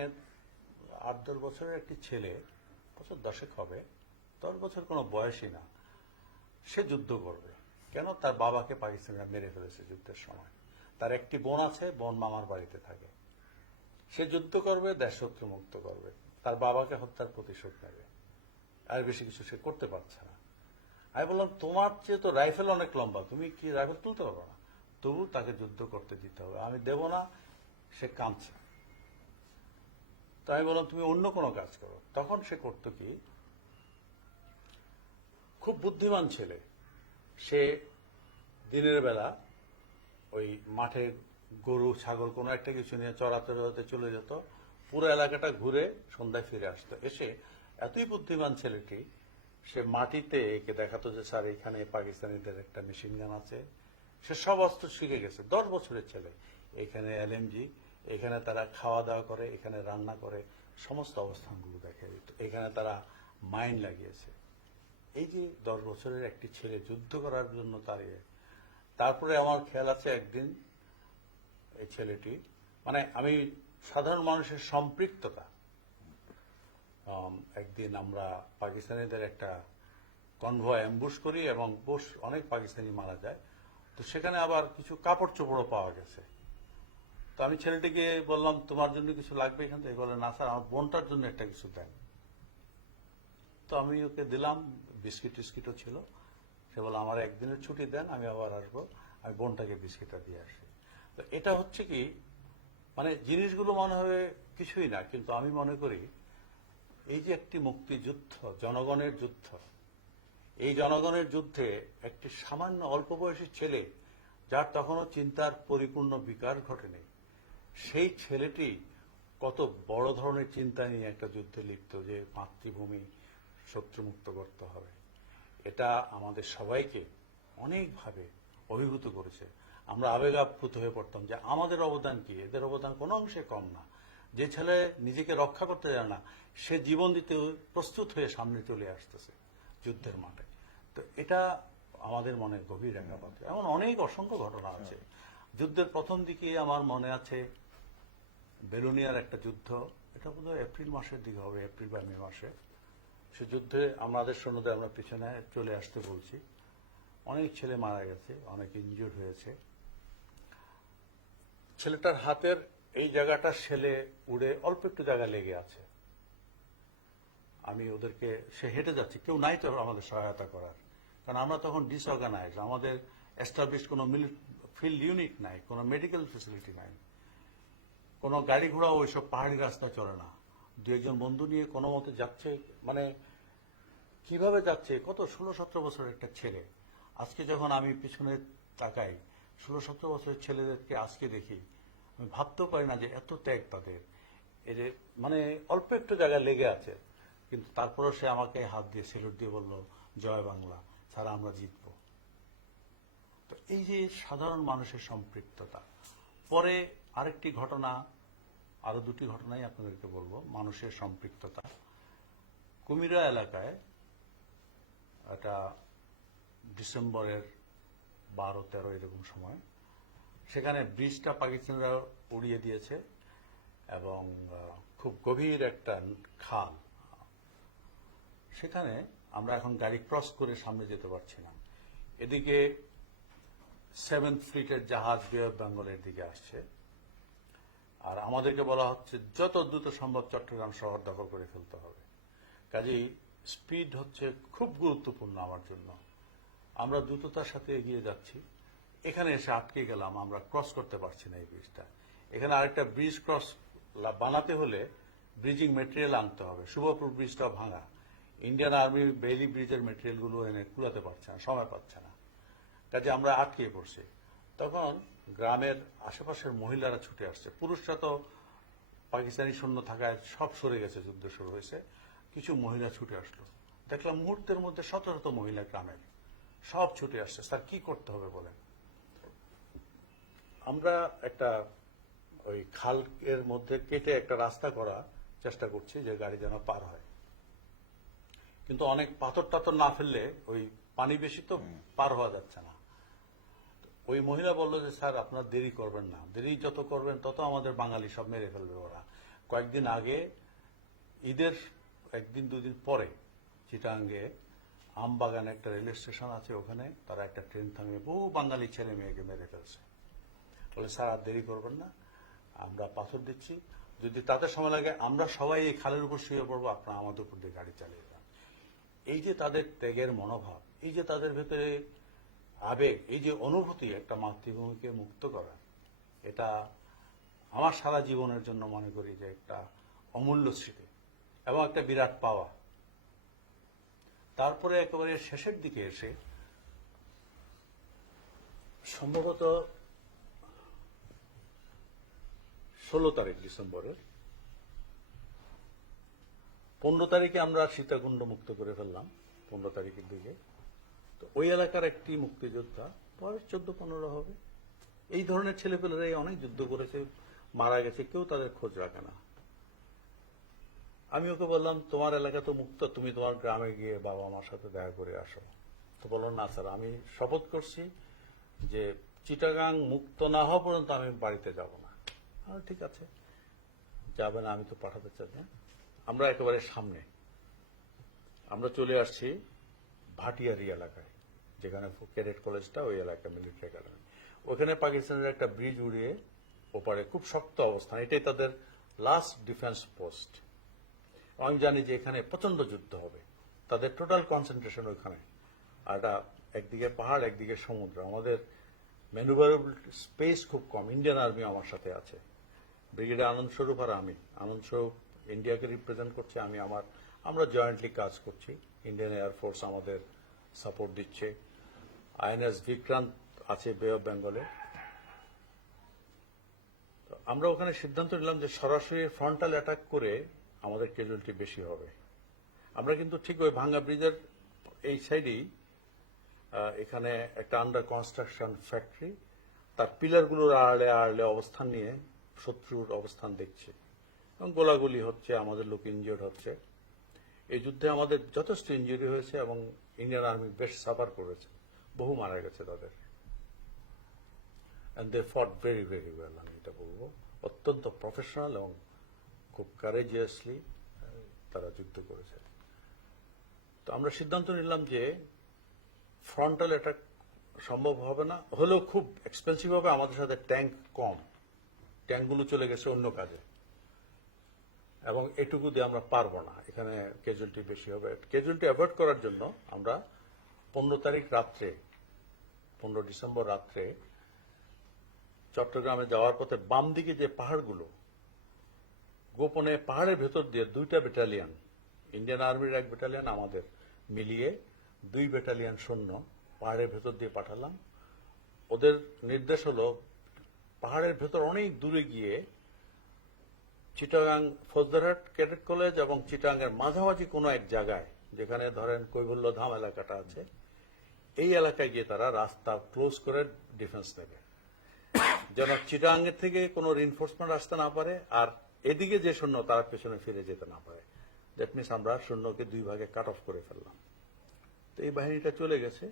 8-10 বছরের একটি ছেলে, বছর 10 হবে, 10 বছর কোনো বয়সই না, সে যুদ্ধ করবে। কেন? তার বাবাকে পাকিস্তানিরা মেরে ফেলেছে যুদ্ধের সময়। তার একটি বোন আছে, বোন মামার বাড়িতে থাকে। সে যুদ্ধ করবে, দেশ শত্রু মুক্ত করবে, তার বাবাকে হত্যার প্রতিশোধ নেবে। আর বেশি কিছু সে করতে পারছে না। আমি বললাম, তোমার চেয়ে তো রাইফেল অনেক লম্বা, তুমি কি রাইফেল তুলতে পারবে না? তবু তাকে যুদ্ধ করতে দিতে হবে। আমি দেব না। সে কাঁদছে। তো আমি বললাম, তুমি অন্য কোনো কাজ করো। তখন সে করতো কি, খুব বুদ্ধিমান ছেলে, সে দিনের বেলা ওই মাঠে গরু ছাগল কোনো একটা কিছু নিয়ে চড়াতে চড়াতে চলে যেত, পুরো এলাকাটা ঘুরে সন্ধ্যায় ফিরে আসতো। এসে এতই বুদ্ধিমান ছেলেটি, সে মাটিতে একে দেখাতো যে স্যার এখানে পাকিস্তানিদের একটা মেশিন গান আছে। সে সব অস্ত্র শিখে গেছে, 10 বছরের ছেলে। এখানে এলএমজি, এখানে তারা খাওয়া দাওয়া করে, এখানে রান্না করে, সমস্ত অবস্থানগুলো দেখে দিত। এখানে তারা মাইন লাগিয়েছে। এই যে 10 বছরের একটি ছেলে যুদ্ধ করার জন্য দাঁড়িয়ে। তারপরে আমার খেয়াল আছে একদিন এই ছেলেটি, মানে আমি সাধারণ মানুষের সম্পৃক্ততা, একদিন আমরা পাকিস্তানিদের একটা কনভয় অ্যাম্বুশ করি এবং অনেক পাকিস্তানি মারা যায়। তো সেখানে আবার কিছু কাপড় চোপড়ও পাওয়া গেছে। তো আমি ছেলেটিকে বললাম, তোমার জন্য কিছু লাগবে এখান থেকে? বলে, না স্যার, আমার বোনটার জন্য একটা কিছু দেন। তো আমি ওকে দিলাম, বিস্কিট টিস্কিটও ছিল। সে বলে, আমার একদিনের ছুটি দেন, আমি আবার আসবো, আমি বোনটাকে বিস্কিটটা দিয়ে আসি। তো এটা হচ্ছে কি, মানে জিনিসগুলো মনে হবে কিছুই না, কিন্তু আমি মনে করি এই যে একটি মুক্তিযুদ্ধ, জনগণের যুদ্ধ, এই জনগণের যুদ্ধে একটি সামান্য অল্প বয়সী ছেলে, যার তখনও চিন্তার পরিপূর্ণ বিকাশ ঘটেনি, সেই ছেলেটি কত বড় ধরনের চিন্তা নিয়ে একটা যুদ্ধে লিপ্ত, যে মাতৃভূমি শত্রুমুক্ত করতে হবে। এটা আমাদের সবাইকে অনেকভাবে অভিভূত করেছে। আমরা আবেগাপ্লুত হয়ে পড়তাম যে আমাদের অবদান কি, এদের অবদান কোনো অংশে কম না। যে ছেলে নিজেকে রক্ষা করতে জানে না, সে জীবন দিতে প্রস্তুত হয়ে সামনে চলে আসতেছে যুদ্ধের মাঠে। তো এটা আমাদের মনে গভীর আঘাত। এমন অনেক অসংখ্য ঘটনা আছে। যুদ্ধের প্রথম দিকে আমার মনে আছে বেলুনিয়ার একটা যুদ্ধ, এটা বোধহয় এপ্রিল মাসের দিকে হবে, এপ্রিল বা মে মাসে। সে যুদ্ধে আমাদের সৈন্যদের আমরা পিছনে চলে আসতে বলছি, অনেক ছেলে মারা গেছে, অনেক ইনজুর্ড হয়েছে। ছেলেটার হাতের এই জায়গাটা ছেলে উড়ে অল্প একটু জায়গা লেগে আছে। আমি ওদেরকে, সে হেঁটে যাচ্ছে, কেউ নাই তো আমাদের সহায়তা করার, কারণ আমরা তখন ডিসঅর্গানাইজ, আমাদের এস্টাবলিশ কোনো ফিল্ড ইউনিট নাই, কোনো মেডিকেল ফেসিলিটি নাই, কোনো গাড়ি ঘোড়া ওইসব পাহাড়ি রাস্তা চলে না। 2-1 বন্ধু নিয়ে কোনো মতে যাচ্ছে, মানে কিভাবে যাচ্ছে, কত 16-17 বছরের একটা ছেলে। আজকে যখন আমি পিছনে তাকাই, 16-17 বছরের ছেলেদেরকে আজকে দেখি, আমি ভাবতেও পারি না যে এত ত্যাগ তাদের। এর মানে অল্প একটু জায়গায় লেগে আছে, কিন্তু তারপরেও সে আমাকে হাত দিয়ে সেলুট দিয়ে বলল, জয় বাংলা, ছাড়া আমরা জিতব। তো এই যে সাধারণ মানুষের সম্পৃক্ততা। পরে আরেকটি ঘটনা, আরো 2টি ঘটনাই আপনাদেরকে বলবো, মানুষের সম্পৃক্ততা। কুমিরা এলাকায় এটা ডিসেম্বরের 12-13 এরকম সময়, সেখানে ব্রিজটা পাকিস্তানিরা উড়িয়ে দিয়েছে এবং খুব গভীর একটা খাল। সেখানে আমরা এখন গাড়ি ক্রস করে সামনে যেতে পারছি না। এদিকে 7th ফ্লিটের জাহাজ বে অফ বেঙ্গলের দিকে আসছে, আর আমাদেরকে বলা হচ্ছে যত দ্রুত সম্ভব চট্টগ্রাম শহর দখল করে ফেলতে হবে। কাজেই স্পিড হচ্ছে খুব গুরুত্বপূর্ণ আমার জন্য। আমরা দ্রুততার সাথে এগিয়ে যাচ্ছি, এখানে এসে আটকে গেলাম, আমরা ক্রস করতে পারছি না এই ব্রিজটা। এখানে আরেকটা ব্রিজ ক্রস বানাতে হলে ব্রিজিং মেটেরিয়াল আনতে হবে। শুভপুর ব্রিজটা ভাঙা, ইন্ডিয়ান আর্মির বেইলি ব্রিজের মেটেরিয়ালগুলো এনে কুলাতে পারছে না, সময় পাচ্ছে না, কাজে আমরা আটকে পড়ছি। তখন গ্রামের আশেপাশের মহিলারা ছুটে আসছে, পুরুষরা তো পাকিস্তানি সৈন্য থাকায় সব সরে গেছে, যুদ্ধ শুরু হয়েছে। কিছু মহিলা ছুটে আসলো, দেখলাম মুহূর্তের মধ্যে শত শত মহিলা গ্রামের সব ছুটে আসছে, স্যার কি করতে হবে বলেন। আমরা একটা ওই খাল এর মধ্যে কেটে একটা রাস্তা করা চেষ্টা করছি যে গাড়ি যেন পার হয়, কিন্তু অনেক পাথর টাথর না ফেললে ওই পানি বেশি তো পার হওয়া যাচ্ছে না। ওই মহিলা বলল যে স্যার আপনার দেরি করবেন না, দেরি যত করবেন তত আমাদের বাঙালি সব মেরে ফেলবে ওরা। কয়েকদিন আগে ঈদের একদিন দুদিন পরে চিটাঙ্গে আমবাগানে একটা রেল স্টেশন আছে, ওখানে তারা একটা ট্রেন থামিয়ে বহু বাঙালি ছেলে মেয়েকে মেরে ফেলছে। বলে স্যার আর দেরি করবেন না, আমরা পাথর দিচ্ছি, যদি তাদের সময় লাগে আমরা সবাই এই খালের উপর শুয়ে পড়বো, আপনারা আমাদের উপর দিয়ে গাড়ি চালিয়ে যান। এই যে তাদের ত্যাগের মনোভাব, এই যে তাদের ভেতরে আবেগ, এই যে অনুভূতি একটা মাতৃভূমিকে মুক্ত করা, এটা আমার সারা জীবনের জন্য মনে করি যে একটা অমূল্য স্মৃতি এবং একটা বিরাট পাওয়া। তারপরে একেবারে শেষের দিকে এসে সম্ভবত 16 তারিখ ডিসেম্বরের 15 তারিখে আমরা সীতাকুণ্ড মুক্ত করে ফেললাম, 15 তারিখের দিকে। তো ওই এলাকার একটি মুক্তিযোদ্ধা, বয়স 14-15 হবে, এই ধরনের ছেলেপেলেরাই অনেক যুদ্ধ করেছে, মারা গেছে, কেউ তাদের খোঁজ রাখে না। আমি ওকে বললাম তোমার এলাকা তো মুক্ত, তুমি তোমার গ্রামে গিয়ে বাবা মার সাথে দেখা করে আসো। তো বললো না স্যার, আমি শপথ করছি যে চিটাগাং মুক্ত না হওয়া পর্যন্ত আমি বাড়িতে যাব না। ঠিক আছে, যাবে না, আমি তো পাঠাতে চাই না। আমরা একেবারে সামনে আমরা চলে আসছি ভাটিয়ারি এলাকায়, যেখানে ক্যাডেট কলেজটা, ওই এলাকা মিলিটারি একাডেমি। ওখানে পাকিস্তানের একটা ব্রিজ উড়িয়ে ওপারে খুব শক্ত অবস্থান, এটাই তাদের লাস্ট ডিফেন্স পোস্ট। আমি জানি যে এখানে প্রচন্ড যুদ্ধ হবে, তাদের টোটাল কনসেন্ট্রেশন ওইখানে। আর এটা একদিকে পাহাড়, একদিকে সমুদ্র, আমাদের ম্যানুভারেবল স্পেস খুব কম। ইন্ডিয়ান আর্মি আমার সাথে আছে, ব্রিগেডিয়ার আনন্দ স্বরূপ আর আমি। আনন্দ স্বরূপ ইন্ডিয়াকে রিপ্রেজেন্ট করছে, আমরা জয়েন্টলি কাজ করছি। ইন্ডিয়ান এয়ারফোর্স আমাদের সাপোর্ট দিচ্ছে, আইএনএস বিক্রান্ত আছে বে অফ বেঙ্গলে। আমরা ওখানে সিদ্ধান্ত নিলাম যে সরাসরি ফ্রন্টাল অ্যাটাক করে আমাদের ক্যাজুয়ালিটি বেশি হবে। আমরা কিন্তু ঠিক ওই ভাঙ্গা ব্রিজের এই সাইডেই এখানে একটা আন্ডার কনস্ট্রাকশন ফ্যাক্টরি, তার পিলারগুলোর আড়ালে আড়ালে অবস্থান নিয়ে শত্রুর অবস্থান দেখছি, এবং গোলাগুলি হচ্ছে, আমাদের লোক ইনজিওর্ড হচ্ছে। এই যুদ্ধে আমাদের যথেষ্ট ইনজুরি হয়েছে এবং ইন্ডিয়ান আর্মি বেশ সাফার করেছে, বহু মারা গেছে তাদের। অ্যান্ড দে ফট ভেরি ভেরি ওয়েল, আমি এটা বলবো, অত্যন্ত প্রফেশনাল এবং খুব কারেজিয়াসলি তারা যুদ্ধ করেছে। তো আমরা সিদ্ধান্ত নিলাম যে ফ্রন্টাল অ্যাটাক সম্ভব হবে না, হলেও খুব এক্সপেন্সিভ হবে, আমাদের সাথে ট্যাঙ্ক কম, ট্যাঙ্কগুলো চলে গেছে অন্য কাজে, এবং এটুকু দিয়ে আমরা পারবো না, এখানে ক্যাজুয়ালিটি বেশি হবে। ক্যাজুয়ালিটি অ্যাভয়েড করার জন্য আমরা 15 তারিখ রাত্রে, 15 ডিসেম্বর রাত্রে চট্টগ্রামে যাওয়ার পথে বাম দিকে যে পাহাড়গুলো, গোপনে পাহাড়ের ভেতর দিয়ে 2টা ব্যাটালিয়ন, ইন্ডিয়ান আর্মির 1 ব্যাটালিয়ন, আমাদের মিলিয়ে 2 ব্যাটালিয়ন সৈন্য পাহাড়ের ভেতর দিয়ে পাঠালাম। ওদের নির্দেশ হলো পাহাড়ের ভেতর অনেক দূরে গিয়ে চিটাগাং ফৌজদারহাট ক্যাডেট কলেজ এবং চিটাগাংয়ের মাঝামাঝি কোনো এক জায়গায়, যেখানে ধরেন কৈবল্য ধাম এলাকাটা আছে, এই এলাকায় গিয়ে তারা রাস্তা ক্লোজ করে ডিফেন্স নেবে, যেন চিটাগাংয়ের থেকে কোনো রিনফোর্সমেন্ট আসতে না পারে, আর এদিকে যে সৈন্য তারা পেছনে ফিরে যেতে না পারে। দ্যাট মিনস আমরা সৈন্যকে 2 ভাগে কাট অফ করে ফেললাম। তো এই বাহিনীটা চলে গেছে।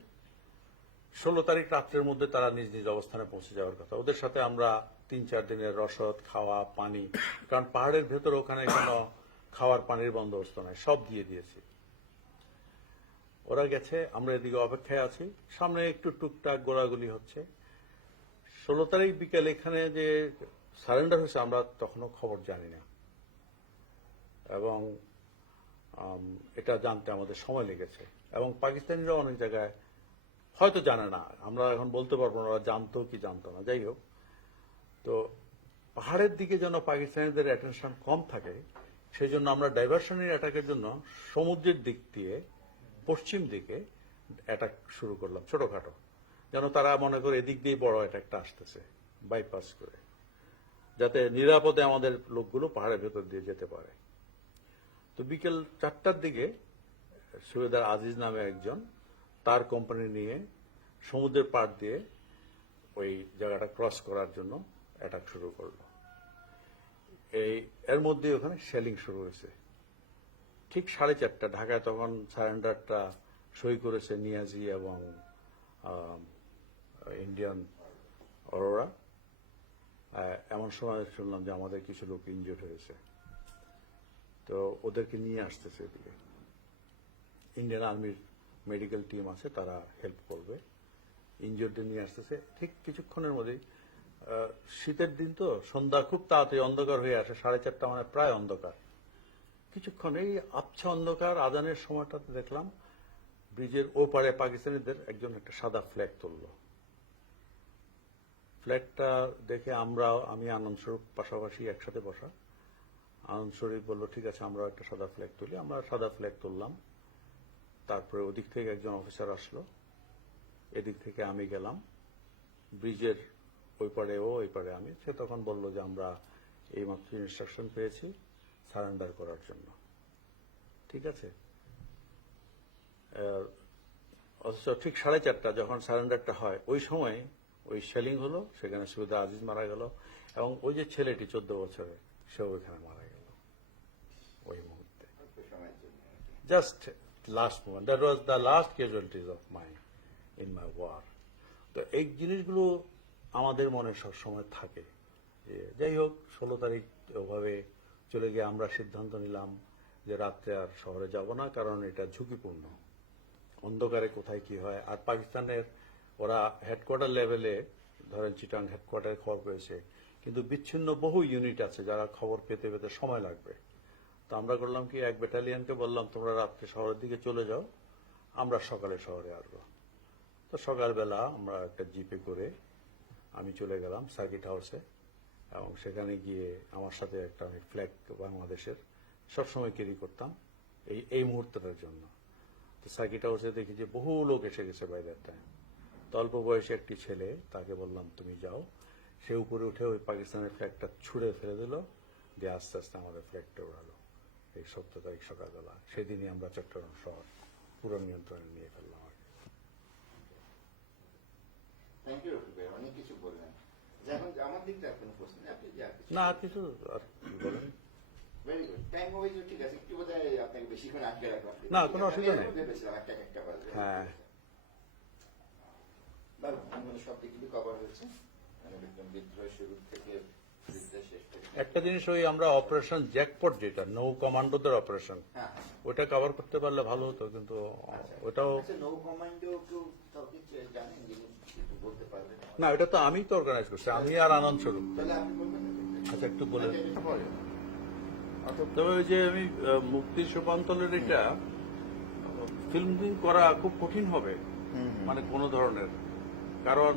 16 তারিখ রাত্রের মধ্যে তারা নিজ নিজ অবস্থানে পৌঁছে যাওয়ার কথা। ওদের সাথে আমরা 3-4 দিনের রসদ, খাওয়া, পানি, কারণ পাহাড়ের ভেতর ওখানে কোনো খাওয়ার পানির বন্দোবস্ত নাই, সব দিয়ে দিয়েছি। ওরা গেছে, আমরা এদিকে অপেক্ষায় আছি, সামনে একটু টুকটাক গোলাগুলি হচ্ছে। 16 তারিখ বিকেল এখানে যে সারেন্ডার হয়েছে আমরা তখনও খবর জানি না, এবং এটা জানতে আমাদের সময় লেগেছে, এবং পাকিস্তানিরা অনেক জায়গায় হয়তো জানে না, আমরা এখন বলতে পারবো না ওরা জানতো কি জানতো না। যাই হোক, তো পাহাড়ের দিকে যেন পাকিস্তানিদের অ্যাটেনশন কম থাকে, সেই জন্য আমরা ডাইভার্সনের অ্যাটাকের জন্য সমুদ্রের দিক দিয়ে পশ্চিম দিকে অ্যাটাক শুরু করলাম, ছোটখাটো, যেন তারা মনে করে এদিক দিয়ে বড় অ্যাটাকটা আসতেছে বাইপাস করে, যাতে নিরাপদে আমাদের লোকগুলো পাহাড়ের ভেতর দিয়ে যেতে পারে। তো বিকেল 4টার দিকে সুবেদার আজিজ নামে একজন তার কোম্পানি নিয়ে সমুদ্রের পাড় দিয়ে ওই জায়গাটা ক্রস করার জন্য অ্যাটাক শুরু করলো। এর মধ্যে ওখানে শেলিং শুরু হয়েছে। ঠিক 4:30 ঢাকায় তখন সারেন্ডারটা সই করেছে নিয়াজি এবং ইন্ডিয়ান অরোরা। এমন সময় শুনলাম যে আমাদের কিছু লোক ইনজুর্ড হয়েছে, তো ওদেরকে নিয়ে আসতেছে এদিকে। ইন্ডিয়ান আর্মির মেডিকেল টিম আছে, তারা হেল্প করবে। ইনজুর্ডদের নিয়ে আসতেছে। ঠিক কিছুক্ষণের মধ্যেই শীতের দিন তো সন্ধ্যা খুব তাড়াতাড়ি অন্ধকার হয়ে আসে, 4:30 মানে প্রায় অন্ধকার। কিছুক্ষণ এই আবছা অন্ধকার আজানের সময়টাতে দেখলাম ব্রিজের ওপারে পাকিস্তানিদের একজন একটা সাদা ফ্ল্যাগ তুলল। ফ্ল্যাগটা দেখে আমি আনন্দ স্বরূপ পাশাপাশি একসাথে বসা। আনন্দ শরীফ বলল ঠিক আছে আমরা একটা সাদা ফ্ল্যাগ তুলি। আমরা সাদা ফ্ল্যাগ তুললাম। তারপরে ওদিক থেকে একজন অফিসার আসলো, এদিক থেকে আমি গেলাম। ব্রিজের ওই পারে ও ওই পারে আমি। সে তখন বলল যে আমরা এইমাত্র ইনস্ট্রাকশন পেয়েছি সারেন্ডার করার জন্য। ঠিক আছে। অথচ ঠিক 4:30 যখন সারেন্ডারটা হয় ওই সময় ওই শেলিং হলো, সেখানে সুবিধা আজিজ মারা গেল এবং ওই যে ছেলেটি 14 বছরের সেও ওইখানে মারা গেল ওই মুহূর্তে। Just last moment, that was the last casualties of in my war. তো এই জিনিসগুলো আমাদের মনে সবসময় থাকে। যাই হোক, 16 তারিখ ওভাবে চলে গিয়ে আমরা সিদ্ধান্ত নিলাম যে রাত্রে আর শহরে যাব না, কারণ এটা ঝুঁকিপূর্ণ। অন্ধকারে কোথায় কি হয়। আর পাকিস্তানের ওরা হেডকোয়ার্টার লেভেলে, ধরেন চিটাং হেডকোয়ার্টারে খবর পেয়েছে, কিন্তু বিচ্ছিন্ন বহু ইউনিট আছে যারা খবর পেতে পেতে সময় লাগবে। তো আমরা করলাম কি, এক ব্যাটালিয়নকে বললাম তোমরা রাত্রে শহরের দিকে চলে যাও, আমরা সকালে শহরে আসবো। তো সকালবেলা আমরা একটা জিপে করে আমি চলে গেলাম সার্কিট হাউসে, এবং সেখানে গিয়ে আমার সাথে একটা আমি ফ্ল্যাগ বাংলাদেশের সবসময় ক্যারি করতাম এই মুহূর্তটার জন্য। তো সার্কিট হাউসে দেখি যে বহু লোক এসে গেছে বাই দ্যাট টাইম। তো অল্প বয়সী একটি ছেলে, তাকে বললাম তুমি যাও। সে উপরে উঠে ওই পাকিস্তানের ফ্ল্যাগটা ছুঁড়ে ফেলে দিল, দিয়ে আস্তে আস্তে আমাদের ফ্ল্যাগটা উড়ালো। এই 17 তারিখ সকালবেলা, সেদিনই আমরা চট্টগ্রাম শহর পুরো নিয়ন্ত্রণে নিয়ে ফেললাম। থ্যাংক ইউ রফিক ভাই, অনেক কিছু বললেন। যেমন আমার দিকটা কোনো প্রশ্ন নেই, আপনি যা কিছু না আর কিছু আর বলেন। Very good. টাইম ওয়াইজ ঠিক আছে, একটু বোধহয় আপনাকে বেশিক্ষণ আটকে রাখলাম। না, কোনো অসুবিধা নেই। ভেবেছিলাম একটা বাজবে। হ্যাঁ, ভালো, সব দিকগুলি কভার হয়েছে, মানে একদম বিদ্রোহ শুরু থেকে বিদ্রোহ শেষ থেকে। একটা জিনিস ওই আমরা অপারেশন জ্যাকপট, যেটা নৌ কমান্ডোদের অপারেশন, হ্যাঁ, ওটা কভার করতে পারলে ভালো হতো, কিন্তু ওটাও আচ্ছা, নৌ কমান্ডো কেউ কাউকে জানেন যিনি একটু বলতে পারবেন? না, এটা তো আমি তো অর্গানাইজ করছি, আমি আর আনন্দ স্বরূপ। তাহলে আপনি বলবেন না? আচ্ছা, একটু বলে। এটা পরে। তবে ওই যে আমি মুক্তির সোপান্তলের এটা ফিল্মিং করা খুব কঠিন হবে, মানে কোনো ধরনের, কারণ